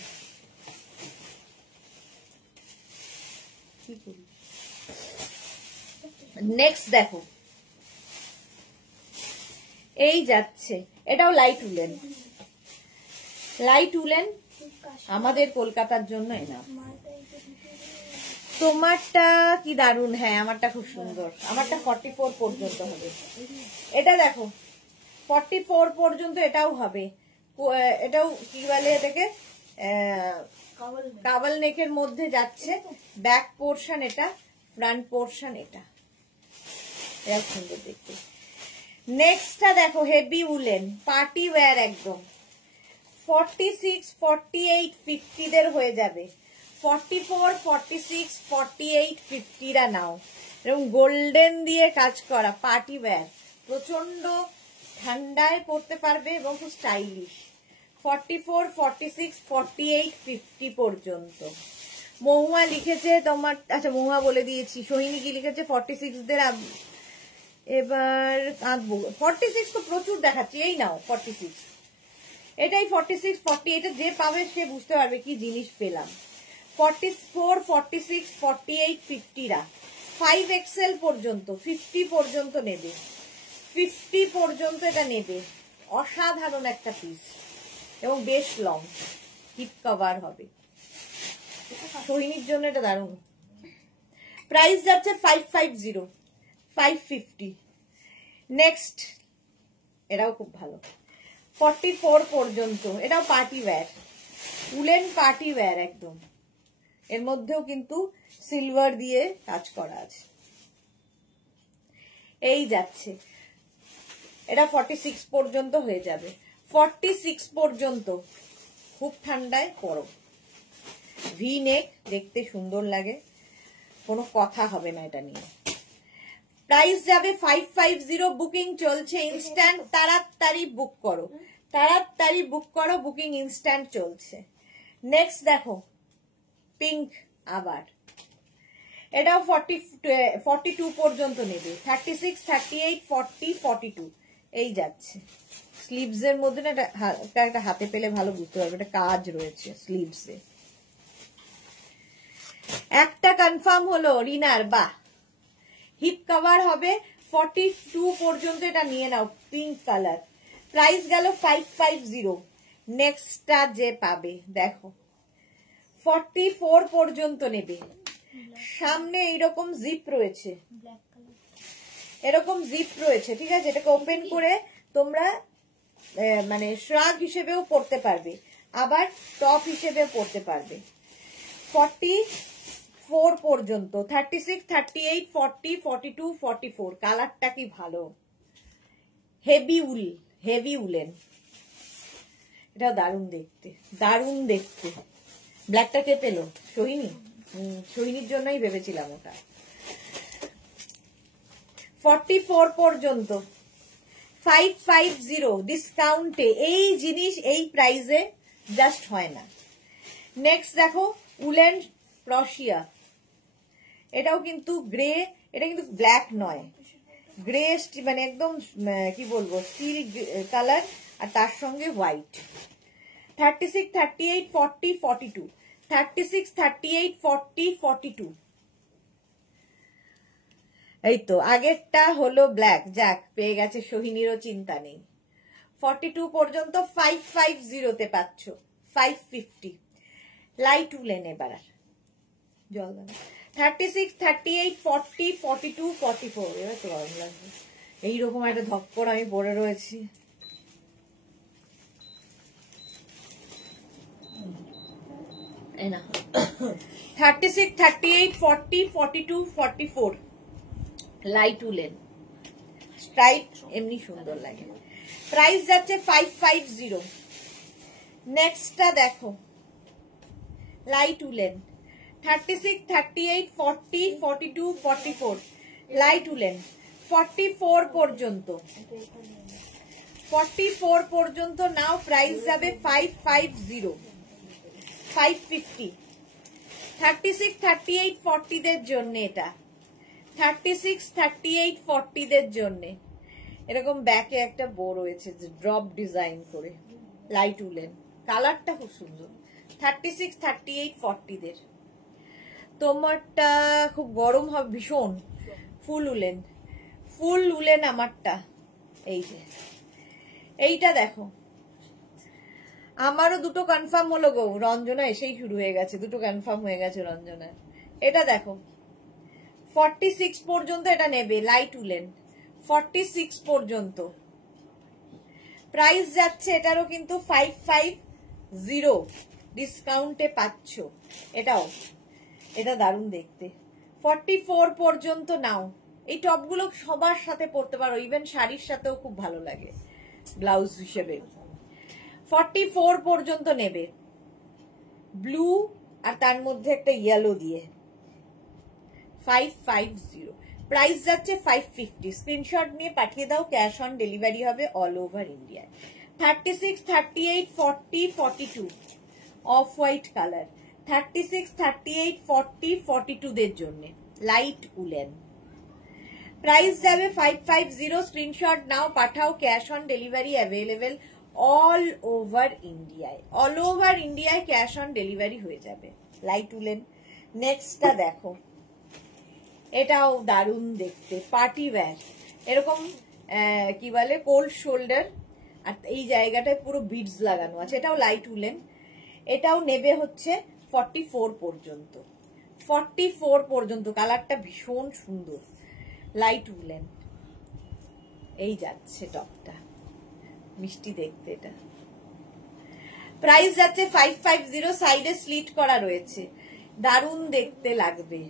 নেক্সট দেখো, এই যাচ্ছে, এটাও লাইট উলেন, লাইট উলেন আমাদের কলকাতার জন্য এনা। তোমারটা কি দারুন, হ্যাঁ আমারটা খুব সুন্দর, আমারটা 44 পর্যন্ত হবে। এটা দেখো 44 পর্যন্ত এটাও হবে, এটাও কি বলে এটাকে কাবল নেকের মধ্যে যাচ্ছে, ব্যাক পোর্শন এটা, ফ্রন্ট পোর্শন এটা, এটা সুন্দর দেখতে। নেক্সটটা দেখো হেভি উলেন পার্টি ওয়্যার একদম, 46, 48, 50 দের হয়ে যাবে। 44, 46, 48, 50 রা নাও। এরকম গোল্ডেন দিয়ে কাজ করা পার্টি ওয়্যার, প্রচন্ড ঠান্ডায় পরতে পারবে এবং খুব স্টাইলিশ। 44, 46, 48, 50 পর্যন্ত। মহুয়া লিখেছে তোমার, আচ্ছা মহুয়া বলে দিয়েছি। সোহিনী কি লিখেছে? 46 দের এবার কাঁদবো। 46 তো প্রচুর দেখাচ্ছি, এই নাও 46, এটাই 46, 40, এটা যে পাবে সে বুঝতে পারবে কি জিনিস পেলাম। 44, 46, 48, 50 রা 5XL পর্যন্ত, 50 পর্যন্ত নেবে, 50 পর্যন্ত এটা নেবে। অসাধারণ একটা পিস এবং বেশ লং, হিপ কভার হবে। সোহিনীর জন্য এটা দারুণ। প্রাইস যাচ্ছে 550, 550। নেক্সট, এটাও খুব ভালো, 44 পর্যন্ত, এটাও party wear, woollen party wear একদম। এর মধ্যেও কিন্তু সিলভার দিয়ে কাজ করা আছে। এই যাচ্ছে, এটা 46 পর্যন্ত হয়ে যাবে। 46 পর্যন্ত খুব ঠান্ডায় পরো, ভি নেক দেখতে সুন্দর লাগে, কোনো কথা হবে না এটা নিয়ে। প্রাইস যাবে 550, বুকিং চলছে ইনস্ট্যান্ট, তাড়াতাড়ি বুক করো, তাড়াতাড়ি বুক করো, বুকিং ইনস্ট্যান্ট চলছে। নেক্সট দেখো পিঙ্ক, আবার এটাও 42 পর্যন্ত নেবে। 36, 38, 40, 42 এই যাচ্ছে। স্লিভস এর মধ্যে না একটা হাতে পেলে ভালো বুঝতে পারবে, এটা কাজ রয়েছে স্লিভসে। একটা কনফার্ম হলো রিনার, বাহ, হিপ কভার হবে। 42 পর্যন্ত এটা নিয়ে নাও, পিঙ্ক কালার। প্রাইস গেল 550। নেক্সটটা যে পাবে দেখো 44 পর্যন্ত নেবে। সামনে এইরকম জিপ রয়েছে, এরকম জিপ রয়েছে, ঠিক আছে? এটাকে ওপেন করে তোমরা মানে শ্রাগ হিসেবেও পড়তে পারবে, আবার টপ হিসেবেও পড়তে পারবে। 44 পর্যন্ত, 36, 38, 40, 42, 44 কালারটা কি ভালো, হেভি উল, হেভি উলেন, এটা দারুণ দেখতে, দারুণ দেখতে। ব্ল্যাকটা কে পেলো? সোহিনী, সোহিনীর জন্যই ভেবেছিলাম ওটা। 44 পর্যন্ত 550 ডিসকাউন্টে, এই জিনিস এই প্রাইসে জাস্ট হয় না। নেক্সট দেখো উলেন ক্রশিয়া, এটাও কিন্তু গ্রে, এটা কিন্তু ব্ল্যাক নয়, গ্রে মানে একদম কি বলবো স্টিল কালার, আর তার সঙ্গে হোয়াইট। 36, 38, 40, 42, 36, 38, 40, 42 এই তো আগেরটা হলো ব্ল্যাক, যাক পেয়ে গেছে সোহিনীরও চিন্তা নেই। 42 পর্যন্ত 550 তে পাচ্ছ, 550 লাইট উলেন। এবার জল দাও। 36, 38, 40, 42, 44 এবার তো গরম লাগবে, এইরকম একটা ধপ্পর আমি পরে রয়েছি। এই না 36, 38, 40, 42, 44 লাইট উলেন, স্ট্রাইপ এমনি সুন্দর লাগে। প্রাইস যাচ্ছে 550। নেক্সটটা দেখো লাইট উলেন, 36, 38, 40, 42, 44 লাইট উলেন, 44 পর্যন্ত, 44 পর্যন্ত নাও। প্রাইস যাবে 550, 550। 36, 38, 40 দের জন্য এটা, 36, 38, 40 দের জন্য। এরকম ব্যাকে একটা বো রয়েছে যে ড্রপ ডিজাইন করে, লাইট উলেন, কালারটা খুব সুন্দর। 36, 38, 40 দের। তোমারটা খুব গরম হবে ভীষণ, ফুল উলেন, ফুল উলেন আমারটা। এই যে এইটা দেখো, আমারও দুটো কনফার্ম হলো গো। রঞ্জনা এসেই শুরু হয়ে গেছে, দুটো কনফার্ম হয়ে গেছে রঞ্জনা। এটা দেখো 46 পর্যন্ত এটা নেবে, লাইট উলেন, 46 পর্যন্ত। প্রাইস যাচ্ছে এটারও কিন্তু 550, ডিসকাউন্টে পাচ্ছ এটাও। এটা দারুণ দেখতে। 44 পর্যন্ত নাও। এই টপগুলো সবার সাথে পরতে পারো, ইভেন শাড়ির সাথেও খুব ভালো লাগে ব্লাউজ হিসেবে। 44 পর্যন্ত নেবে, ব্লু আর তার মধ্যে একটা ইয়েলো দিয়ে। 550, প্রাইস যাচ্ছে 550। স্ক্রিনশট নিয়ে পাঠিয়ে দাও, ক্যাশ অন ডেলিভারি হবে অল ওভার ইন্ডিয়ায়। 36, 38, 40, 42 অফ হোয়াইট কালার। 36, 38, 40, 42 দের জন্য লাইট উলেন। প্রাইস যাবে 550। স্ক্রিনশট নাও, পাঠাও, cash on delivery available all over ইন্ডিয়ায়। অল ওভার ইন্ডিয়ায় ক্যাশ অন ডেলিভারি হয়ে যাবে, লাইট উলেন। নেক্সটটা দেখো, এটাও দারুণ দেখতে, পার্টি ওয়্যার। এরকম কি বলে কোল্ড শোল্ডার, আর এই জায়গাটায় পুরো বিডস লাগানো আছে। এটাও লাইট উলেন। এটাও নেবে হচ্ছে 44 পর্যন্ত, 44 পর্যন্ত। কালারটা ভীষণ সুন্দর, লাইট উলেন। এই যাচ্ছে টপটা, মিষ্টি দেখতে এটা। প্রাইস যাচ্ছে 550, সাইডে স্লিট করা রয়েছে, দারুণ দেখতে লাগবে।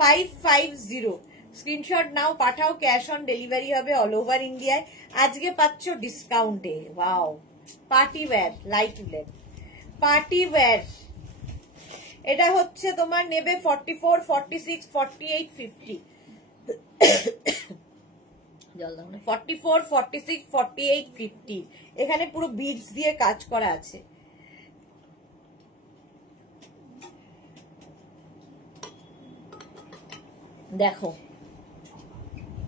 550, স্ক্রিনশট নাও, পাঠাও, ক্যাশ অন ডেলিভারি হবে অল ওভার ইন্ডিয়ায়। আজকে পাচ্ছ ডিসকাউন্টে। Wow, party wear, light woollen, party wear. এটা হচ্ছে তোমার নেবে 44, 46, 48, 50। 44, 46, 48, 50। এখানে পুরো বিডস দিয়ে কাজ করা আছে। দেখো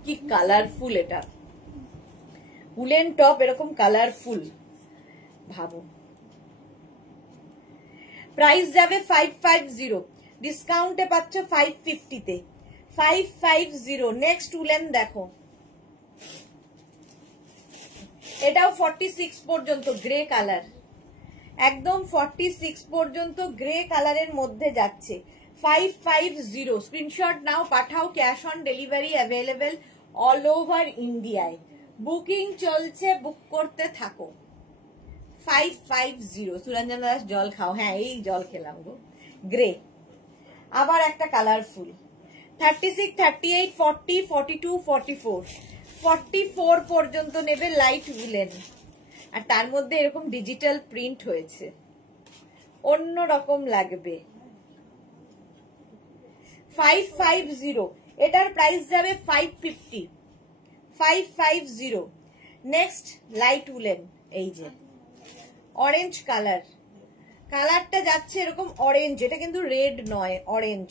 কি কালারফুল, এটা উলেন টপ, এরকম কালারফুল ভাবো। প্রাইস যাবে 550, ডিসকাউন্টে পাচ্ছ 550 তে, 550। নেক্সট উলেন দেখো, এটাও 46 পর্যন্ত, গ্রে কালার, একদম 46 পর্যন্ত গ্রে কালারের মধ্যে যাচ্ছে। 550, স্ক্রিনশট নাও, পাঠাও, cash on delivery available all over ইন্ডিয়ায়। বুকিং চলছে, বুক করতে থাকো। 550। সুরঞ্জন দাস জল খাও, হ্যাঁ এই জল খেলাম গো। গ্রে, আবার একটা কালারফুল। 36, 38, 40, 42, 44, 44 পর্যন্ত নেবে, লাইট উলেন। আর তার মধ্যে এরকম ডিজিটাল প্রিন্ট হয়েছে, অন্য রকম লাগবে। 550, এটার প্রাইস যাবে 550, 550। নেক্সট লাইট উলেন, এই যে অরেঞ্জ কালার, কালারটা যাচ্ছে এরকম অরেঞ্জ, এটা কিন্তু রেড নয়, অরেঞ্জ।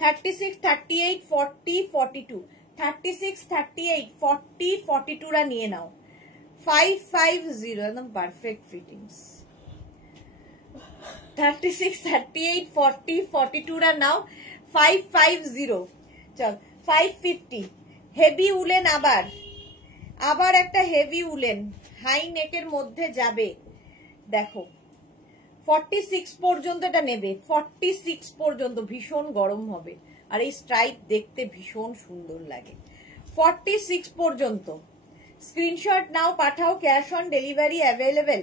36, 38, 40, 42, 36, 38, 40, 42 রা নিয়ে নাও। 550, একদম পারফেক্ট ফিটিংস। 36, 38, 40, 42 রা নাও। 550, চল 550। হেভি উলেন, আবার একটা হেভি উলেন, হাই নেকের মধ্যে যাবে। দেখো 46 পর্যন্ত এটা নেবে, 46 পর্যন্ত। ভীষণ গরম হবে, আর এই স্ট্রাইপ দেখতে ভীষণ সুন্দর লাগে। 46 পর্যন্ত স্ক্রিনশট নাও, পাঠাও, cash on delivery available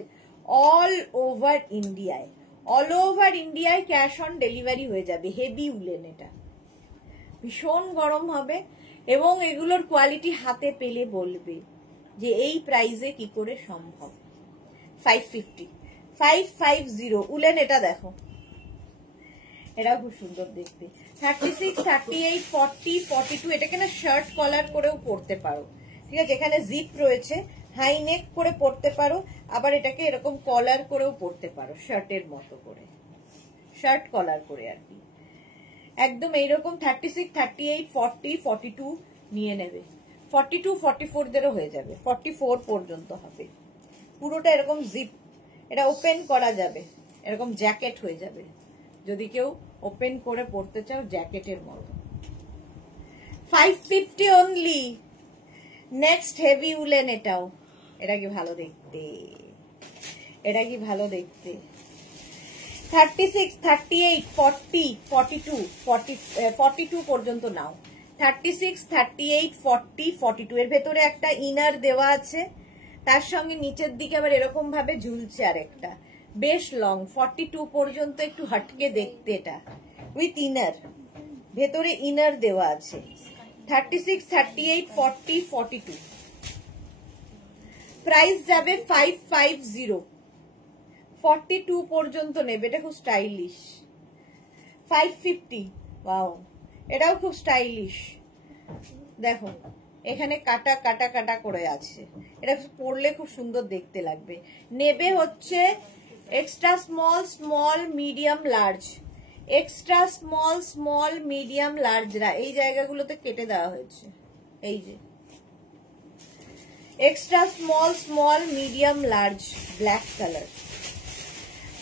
all over ইন্ডিয়ায়। অল ওভার ইন্ডিয়ায় ক্যাশ অন ডেলিভারি হয়ে যাবে। হেভি উলেন, এটা ভীষণ গরম হবে, এবং এগুলোর কোয়ালিটি হাতে পেলে বলবে যে এই প্রাইসে কি করে সম্ভব। 550, 550 উলেন। এটা দেখো, এটাও খুব সুন্দর দেখতে। 36, 38, 40, 42 এটাকে না শার্ট কলার করেও পরতে পারো, ঠিক আছে? এখানে জিপ রয়েছে, হাই নেক করে পরতে পারো, আবার এটাকে এরকম কলার করেও পরতে পারো, শার্টের মতো করে, শার্ট কলার করে আর কি। একদম এইরকম 36, 38, 40, 42 নিয়ে নেবে। 42, 44 দেরও হয়ে যাবে, 44 পর্যন্ত হবে। পুরোটা এরকম জিপ, এটা ওপেন করা যাবে, এরকম জ্যাকেট হয়ে যাবে যদি কেউ ওপেন করে পরতে চাও, জ্যাকেটের মতো। 550 অনলি। নেক্সট হেভি উলেন, এটাও, এটা কি ভালো দেখতে, এটা কি ভালো দেখতে। 36, 38, 40, 42, 42 পর্যন্ত নাও। 36, 38, 40, 42 এর ভেতরে একটা ইনার দেওয়া আছে, তার সঙ্গে নিচের দিকে আবার এরকম ভাবে ঝুলছে আর একটা, বেশ লং। 42 পর্যন্ত একটু হটকে দেখতে, এটা উইথ ইনার, ভেতরে ইনার দেওয়া আছে। 36, 38, 40, 42 প্রাইস যাবে 550। 42 পর্যন্ত নেবে, এটা খুব স্টাইলিশ। 550, ওয়াও, এটাও খুব স্টাইলিশ। দেখো এখানে কাটা কাটা কাটা করে আছে, এটা পরলে খুব সুন্দর দেখতে লাগবে। নেবে হচ্ছে extra small, small, medium, large. Extra small, small, medium, লার্জরা এই জায়গাগুলোতে কেটে দেওয়া হয়েছে, এই যে extra small, small, medium, large, black colour.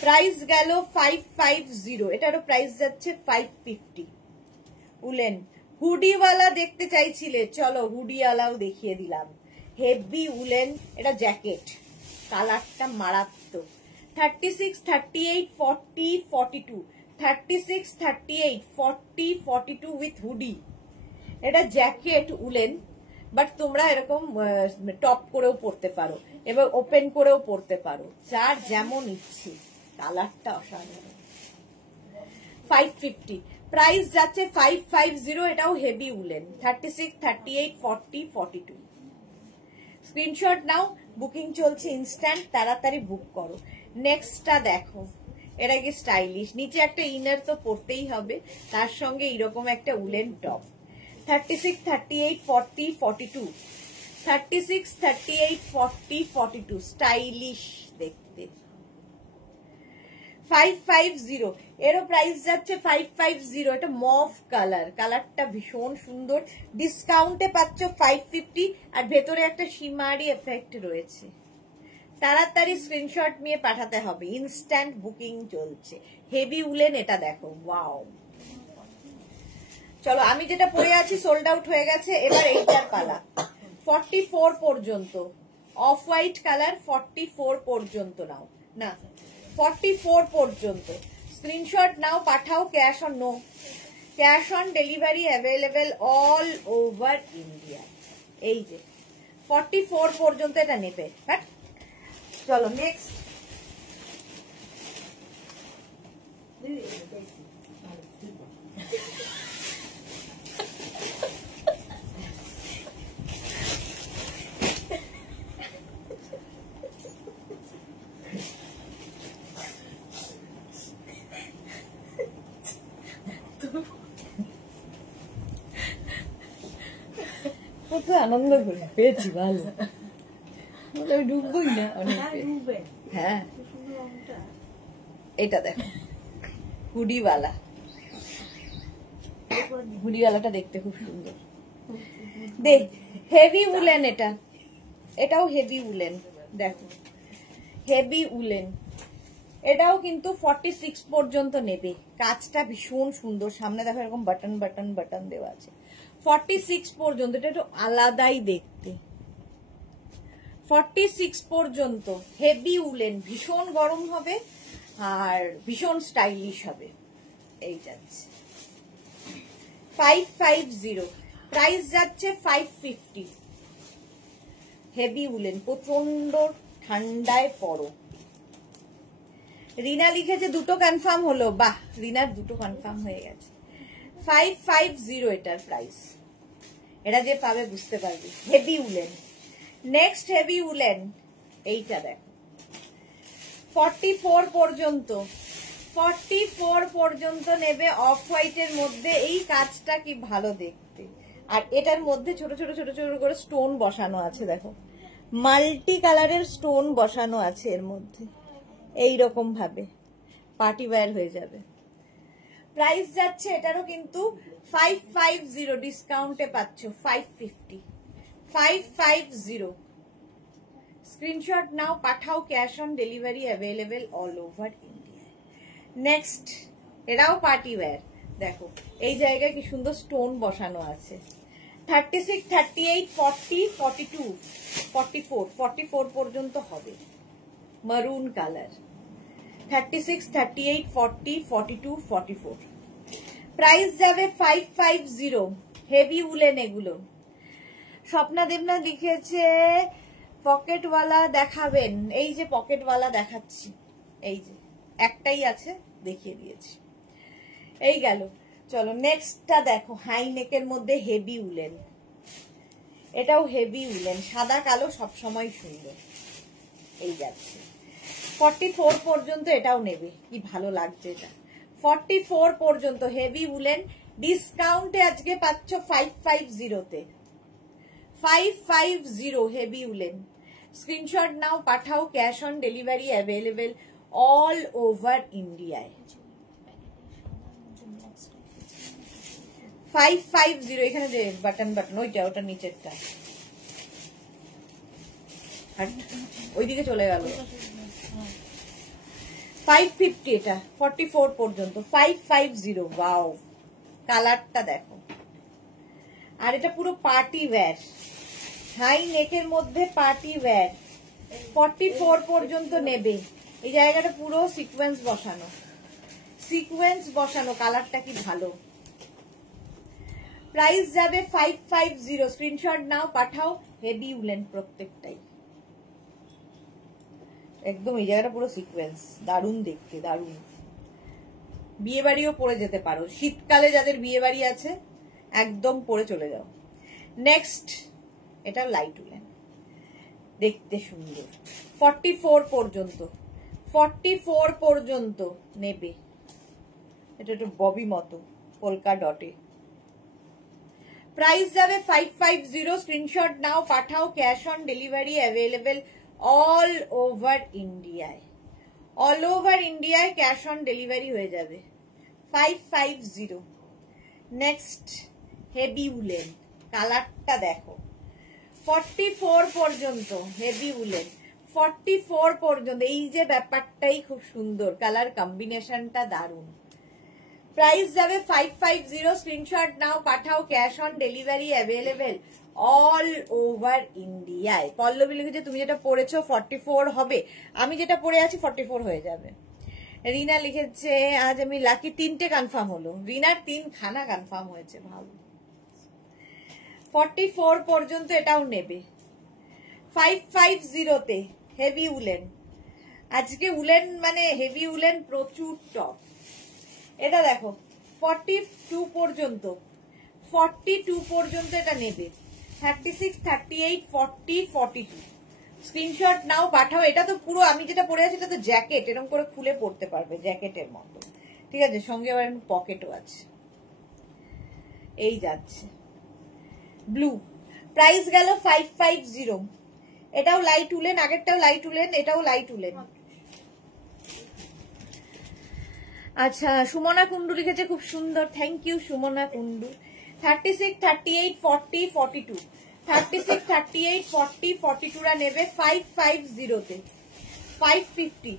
Price গেল 550, এটারও প্রাইস যাচ্ছে 550। উলেন হুডিওয়ালা দেখতে চাইছিলে, চলো হুডিওয়ালাও দেখিয়ে দিলাম। হেভি উলেন, এটা জ্যাকেট, কালারটা মারাত্মক। 36, 38, 40, 42, 36, 38, 40, 42 উইথ হুডি। এটা জ্যাকেট উলেন, বাট তোমরা এরকম টপ করেও পরতে পারো, এবার ওপেন করেও পরতে পারো, যার যেমন ইচ্ছে। কালারটা অসাধারণ। 550 প্রাইস যাচ্ছে 550, এটাও হেভি উলেন। 36, 38, 40, 42 স্ক্রিনশট নাও, বুকিং চলছে ইনস্ট্যান্ট, তাড়াতাড়ি বুক করো। নেক্সটটা দেখো, এটা কি স্টাইলিশ, নিচে একটা ইনার তো পরতেই হবে, তার সঙ্গে এইরকম একটা উলেন টপ। 36, 38, 40, 42 36, 38, 40, 42 স্টাইলিশ দেখতে। 550 এরও প্রাইস যাচ্ছে 550। এটা মভ কালার, কালারটা ভীষণ সুন্দর। ডিসকাউন্টে পাচ্ছ 550, আর ভেতরে একটা শিমারি এফেক্ট রয়েছে। তাড়াতাড়ি স্ক্রিনশট নিয়ে পাঠাতে হবে, ইনস্ট্যান্ট বুকিং চলছে। হেভি উলেন, এটা দেখো, ওয়াও। চলো, আমি যেটা পরে আছি সোল্ড আউট হয়ে গেছে, এবার এইটার পালা। 44 পর্যন্ত অফ হোয়াইট কালার, 44 পর্যন্ত নাও, না 44 পর্যন্ত স্ক্রিনশট নাও, পাঠাও। Cash on no, cash on delivery available all over India. এই যে 44 পর্যন্ত এটা নেবে। চলো নেক্সট। কত আনন্দ করে পেয়েছি, ভালো ডুববই না অনেক। হ্যাঁ, এটা দেখো হুডিওয়ালা, হুডিওয়ালাটা দেখতে খুব সুন্দর। দেখ হেভি উলেন, এটা, এটাও হেভি উলেন, দেখো হেভি উলেন। এটাও কিন্তু 46 পর্যন্ত নেবে, কাজটা ভীষণ সুন্দর। সামনে দেখো এরকম বাটন বাটন বাটন দেওয়া আছে। 46 পর্যন্ত, এটা একটু আলাদাই দেখতে। 46 পর্যন্ত হেভি উলেন, ভীষণ গরম হবে আর ভীষণ স্টাইলিশ হবে। এই যাচ্ছে 550, প্রাইস যাচ্ছে 550। হেভি উলেন, প্রচন্ড ঠান্ডায় পরো। রিনা লিখেছে দুটো কনফার্ম হলো, বাহ, রিনার দুটো কনফার্ম হয়ে গেছে। 550 এটার প্রাইস, এটা যে পাবে বুঝতে পারবি। Heavy woollen. Next heavy woollen, এইটা দেখো 44 পর্যন্ত। 44 পর্যন্ত নেবে অফ হোয়াইটের মধ্যে। এই কাজটা কি ভালো দেখতে, আর এটার মধ্যে ছোট ছোট ছোট ছোট করে স্টোন বসানো আছে, দেখো মাল্টি কালারের স্টোন বসানো আছে এর মধ্যে, এই রকম ভাবে পার্টি ওয়্যার হয়ে যাবে। প্রাইস যাচ্ছে এটারও কিন্তু 550, ডিসকাউন্টে পাচ্ছ 550, 550। স্ক্রিনশট নাও, পাঠাও, cash on delivery available all over India. Next, এটাও পার্টি ওয়্যার, দেখো এই জায়গায় কি সুন্দর স্টোন বসানো আছে। 36, 38, 40, 42, 44, 44 পর্যন্ত হবে, মারুন কালার। 36, 38, 40, 42, 44। প্রাইস যাবে 550, হেভি উলেন এগুলো। স্বপ্না দেবনা লিখেছে পকেটওয়ালা দেখাবেন, এই যে পকেটওয়ালা দেখাচ্ছি, এই যে একটাই আছে, দেখিয়ে দিয়েছি, এই গেল। চলো নেক্সটটা দেখো, হাই নেকের মধ্যে হেভি উলেন, এটাও হেভি উলেন, সাদা কালো সবসময় সুন্দর, এই যাচ্ছে 44 পর্যন্ত, এটাও নেবে, কি ভালো লাগছে এটা। 44 পর্যন্ত হেভি উলেন, ডিসকাউন্টে আজকে পাচ্ছ 550-তে, 550 হেভি উলেন। স্ক্রিনশট নাও, পাঠাও, cash on delivery available all over ইন্ডিয়ায়। 550, এখানে যে বাটন বাটন ওইটা, ওটা নিচেরটা, ওইদিকে চলে গেল। 550 এটা, 44 পর্যন্ত 550। ওয়াও, কালারটা দেখো, আর এটা পুরো পার্টি ওয়্যার, হাই নেকের মধ্যে পার্টি ওয়্যার। 44 পর্যন্ত নেবে, এই জায়গাটা পুরো সিকোয়েন্স বসানো, সিকোয়েন্স বসানো, কালারটা কি ভালো। প্রাইস যাবে 550, স্ক্রিনশট নাও, পাঠাও, হেভি উলেন প্রত্যেকটাই, একদম এই জায়গাটা পুরো সিকোয়েন্স, দারুণ দেখতে, দারুণ। বিয়ে বাড়িও পরে যেতে পারো, শীতকালে যাদের বিয়ে বাড়ি আছে একদম পরে চলে যাও। নেক্সট, এটা লাইট উলেন, দেখতে সুন্দর। 44 পর্যন্ত, 44 পর্যন্ত নেবে, এটা একটু ববি মতো পোলকা ডটে। প্রাইস যাবে 550, স্ক্রিনশট নাও, পাঠাও, cash on delivery available all over ইন্ডিয়ায়, অল ওভার ইন্ডিয়ায় ক্যাশ অন ডেলিভারি হয়ে যাবে। 550। নেক্সট, হেভি উলেন, কালারটা দেখো, 44 পর্যন্ত হেভি উলেন, 44 পর্যন্ত, এই যে ব্যাপারটাই খুব সুন্দর, কালার কম্বিনেশনটা দারুণ। প্রাইস যাবে 550, স্ক্রিনশট নাও, পাঠাও, cash on delivery available all over ইন্ডিয়ায়। পল্লবী লিখেছে তুমি যেটা পড়েছো 44 হবে, আমি যেটা পড়ে আছি 44 হয়ে যাবে। রিনা লিখেছে আজ আমি লাকি, 3টে কনফার্ম হলো, রিনার 3 খানা কনফার্ম হয়েছে, ভালো। 44 পর্যন্ত এটাও নেবে। 550-তে হেভি উলেন, আজকে উলেন মানে হেভি উলেন প্রচুর টপ। এটা দেখো 42 পর্যন্ত, 42 পর্যন্ত এটা নেবে। 36, 38, 40, 42। স্ক্রিনশট নাও, পাঠাও। এটা তো পুরো আমি যেটা পরে আছি এটা তো জ্যাকেট, এরকম করে খুলে পড়তে পারবে জ্যাকেটের মতো, ঠিক আছে, সঙ্গে আবার পকেটও আছে, এই যাচ্ছে ব্লু। প্রাইস গেল 550, এটাও লাইট উলেন, আগেরটাও লাইট উলেন, এটাও লাইট উলেন। আচ্ছা, সুমনা কুন্ডু লিখেছে খুব সুন্দর, থ্যাংক ইউ সুমনা কুন্ডু। 36, 38, 40, 42, 36, 38, 40, 42রা নেবে 550-তে, 550।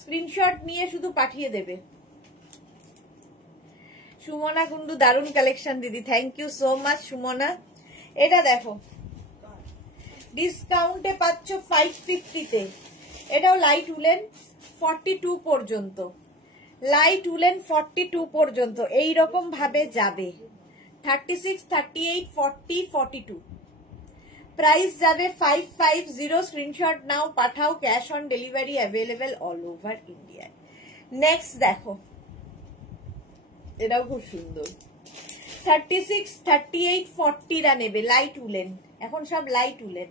স্ক্রিনশট নিয়ে শুধু পাঠিয়ে দেবে। সুমনা কুন্ডু, দারুণ কালেকশন দিদি, thank you so much Sumana. এটা দেখো ডিসকাউন্টে পাচ্ছ 550-তে, এটাও লাইট উলেন, 42 পর্যন্ত, লাইট উলেন 42 পর্যন্ত, এইরকম ভাবে যাবে। 36, 38, 40, 42। প্রাইস যাবে 550, স্ক্রিনশট নাও, পাঠাও, cash on delivery available all over India. Next দেখো, এটাও খুব সুন্দর। 36, 38, 40রা নেবে, লাইট উলেন, এখন সব লাইট উলেন।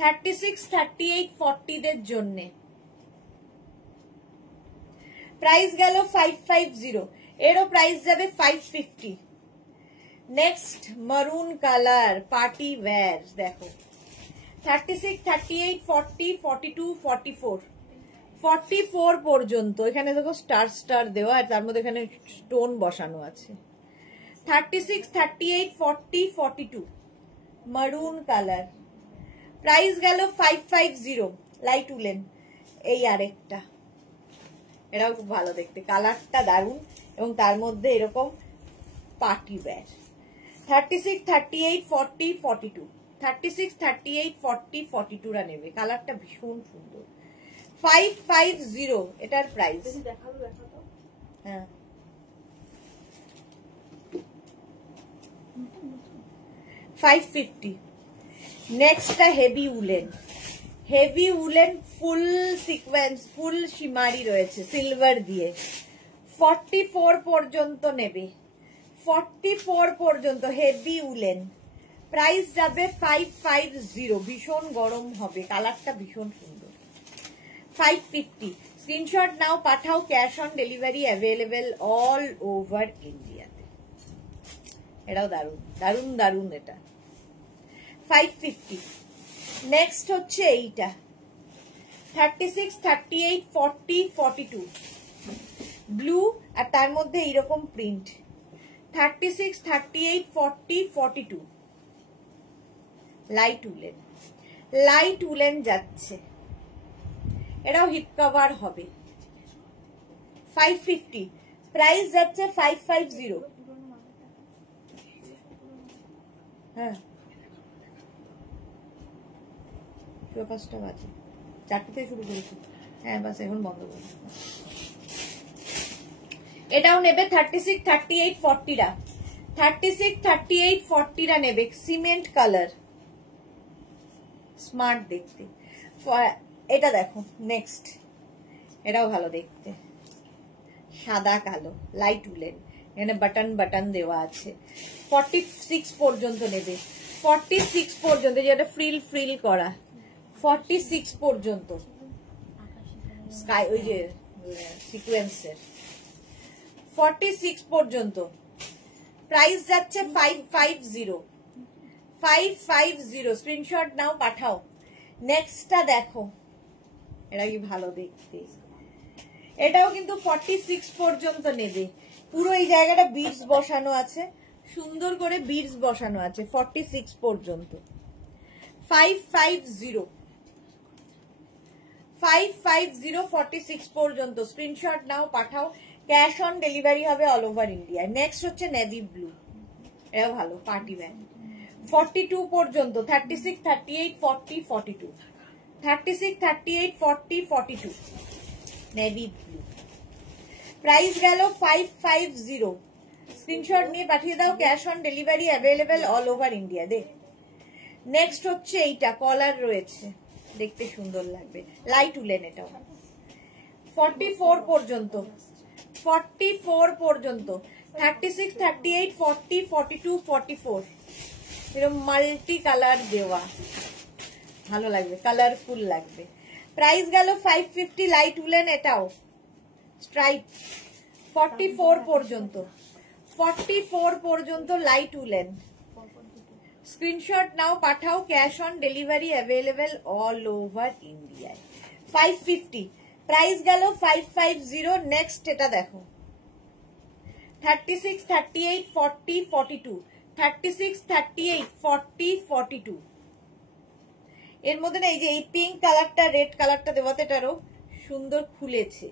36, 38, 40দের জন্যে প্রাইস গেল 550, এরও প্রাইস যাবে 550। নেক্সট মারুন কালার পার্টি ওয়্যার, দেখো 36, 38, 40, 42, 44, 44 পর্যন্ত। এখানে দেখো স্টার স্টার দেওয়া, আর তার মধ্যে এখানে স্টোন বসানো আছে। 36, 38, 40, 42 মারুন কালার, প্রাইস গেল 550, লাইট উলেন। এই আরেকটা, এটাও খুব ভালো দেখতে, কালারটা দারুন, এবং তার মধ্যে এরকম পার্টি ওয়্যার। 36, 38, 40, 42, 36, 38, 40, 42 রা নেবে, কালারটা ভীষণ সুন্দর। 550 এটার প্রাইস। হ্যাঁ, $550। Next heavy woollen, heavy woollen full sequins, full shimmery রয়েছে সিলভার দিয়ে। 44 পর্যন্ত নেবে, 44 পর্যন্ত হেভি উলেন, প্রাইস যাবে 550। ভীষণ গরম হবে, কালারটা ভীষণ সুন্দর। 550, স্ক্রিনশট নাও, পাঠাও, cash on delivery available all over ইন্ডিয়াতে। এটাও দারুন দারুন দারুন, এটা 550। নেক্সট হচ্ছে এইটা 36, 38, 40, 42 ব্লু, আর তার মধ্যে এইরকম print. 36, 38, 40, 42 light woollen, light woollen যাচ্ছে, এটাও হিপ কভার হবে। 550, প্রাইস যাচ্ছে 550। হ্যাঁ, 5টা বাজে, 4টা শুরু করেছি। হ্যাঁ, বাস এখন বন্ধ করব। এটাও নেবে 36, 38, 40 রা, 36, 38, 40 রা নেবে। সিমেন্ট কালার, স্মার্ট দেখতে। এটা দেখো নেক্সট, এটাও ভালো দেখতে, সাদা কালো লাইট উলেন, এখানে বাটন বাটন দেওয়া আছে। 46 পর্যন্ত নেবে, 46 পর্যন্ত, যেটা ফ্রিল ফ্রিল করা, 46 পর্যন্ত স্কাই, ওই যে সিকোয়েন্সের। 46 পর্যন্ত প্রাইস যাচ্ছে 550, 550। স্ক্রিনশট নাও, পাঠাও। নেক্সটটা দেখো, এটা কি ভালো দেখতে, এটাও কিন্তু 46 পর্যন্ত নেবে। পুরো এই জায়গাটা বিডস বসানো আছে, সুন্দর করে বিডস বসানো আছে। 46 পর্যন্ত 550, 550, 46 পর্যন্ত। স্ক্রিনশট নাও, পাঠাও, ক্যাশ অন ডেলিভারি হবে অল ওভার ইন্ডিয়া। নেক্সট হচ্ছে নেভি ব্লু, এটাও ভালো পার্টি ওয়্যার। 42 পর্যন্ত, 36, 38, 40, 42, 36, 38, 40, 42 নেভি ব্লু, প্রাইস গেল 550। স্ক্রিনশট নিয়ে পাঠিয়ে দাও, cash on delivery available all over India. The next হচ্ছে এইটা, কলার রয়েছে, দেখতে সুন্দর লাগবে, লাইট উলেন। এটাও 44 পর্যন্ত, 44 পর্যন্ত, 36, 38, 40, 42, 44 এরকম মাল্টি কালার দেওয়া, ভালো লাগবে, কালারফুল লাগবে। প্রাইস গেল 550, লাইট উলেন। এটাও স্ট্রাইপ। 44 পর্যন্ত, 44 পর্যন্ত লাইট উলেন। স্ক্রিনশট নাও, পাঠাও, cash on delivery available all over ইন্ডিয়ায়। 550, প্রাইস গেল 550। নেক্সট এটা দেখো 36, 38, 40, 42, 36, 38, 40, 42 এর মধ্যে না এই যে এই পিঙ্ক কালারটা, রেড কালারটা দেওয়াতে এটারও সুন্দর খুলেছে।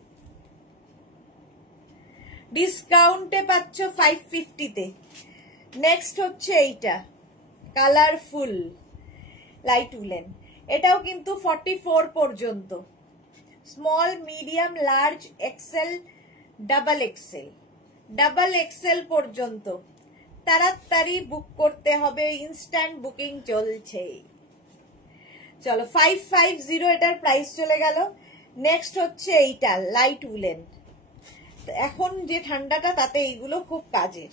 ডিসকাউন্টে পাচ্ছ 550 তে। নেক্সট হচ্ছে এইটা কালারফুল লাইট উলেন, এটাও কিন্তু 44 পর্যন্ত। Small, medium, large, XL, double XL, double XL পর্যন্ত তাড়াতাড়ি বুক করতে হবে, ইনস্ট্যান্ট বুকিং চলছে। চলো 550 এটার প্রাইস চলে গেল। নেক্সট হচ্ছে এইটা লাইট উলেন, এখন যে ঠান্ডাটা তাতে এইগুলো খুব কাজের।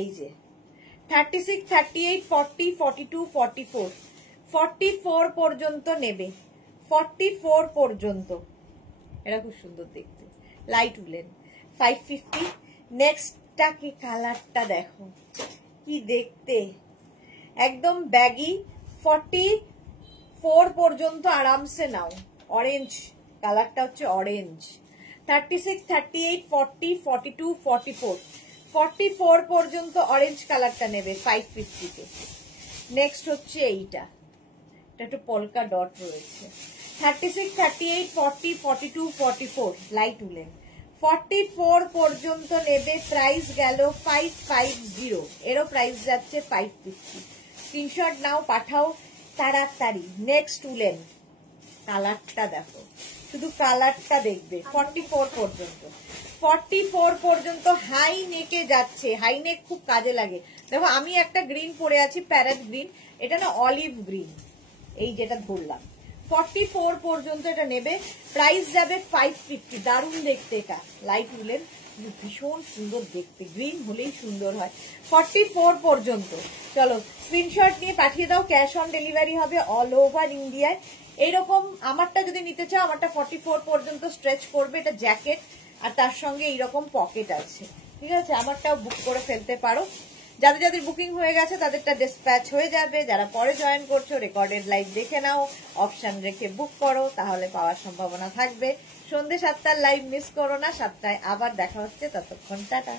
এই যে 36, 38, 40, 42, 44, 44 পর্যন্ত নেবে, 44 পর্যন্ত। এটা খুব সুন্দর দেখতে, লাইট উলেন 550। নেক্সটটা কি কালারটা দেখো কি দেখতে, একদম ব্যাগি 44 পর্যন্ত আরামসে নাও। অরেঞ্জ কালারটা হচ্ছে অরেঞ্জ। 36, 38, 40, 42, 44, 44 পর্যন্ত অরেঞ্জ কালারটা নেবে 550 তে। নেক্সট হচ্ছে এইটা, এটা একটু পলকা ডট রয়েছে। 36, 38, 40, 42, 44 লাইট উলেন। 44 পর্যন্ত নেবে, প্রাইস গেল 550, এরও প্রাইস যাচ্ছে 550। স্ক্রিনশট নাও, পাঠাও তাড়াতাড়ি। নেক্সট উলেন, কালারটা দেখো, শুধু কালারটা দেখবে। 44 পর্যন্ত, 44 পর্যন্ত হাই নেকে যাচ্ছে। হাই নেক খুব কাজে লাগে। দেখো আমি একটা গ্রিন পরে আছি, প্যারেট গ্রিন, এটা না অলিভ গ্রিন, এই যেটা ধরলাম। 44 পর্যন্ত এটা নেবে, প্রাইস যাবে 550। দারুণ দেখতে, এটা লাইট উলেন, ভীষণ সুন্দর দেখতে, গ্রিন হলেই সুন্দর হয়। 44 পর্যন্ত চলো স্ক্রিনশট নিয়ে পাঠিয়ে দাও, ক্যাশ অন ডেলিভারি হবে অল ওভার ইন্ডিয়ায়। এইরকম আমারটা যদি নিতে চাও, আমারটা 44 পর্যন্ত স্ট্রেচ করবে, এটা জ্যাকেট আর তার সঙ্গে এইরকম পকেট আছে, ঠিক আছে? আমারটাও বুক করে ফেলতে পারো। যাদের যাদের বুকিং হয়ে গেছে তাদেরটা ডিসপ্যাচ হয়ে যাবে। যারা পরে জয়েন করছো, রেকর্ডেড লাইভ দেখে নাও, অপশন রেখে বুক করো, তাহলে পাওয়ার সম্ভাবনা থাকবে। সন্ধ্যে 7টার লাইভ মিস করো না, 7টায় আবার দেখা হচ্ছে, ততক্ষণ টাটা।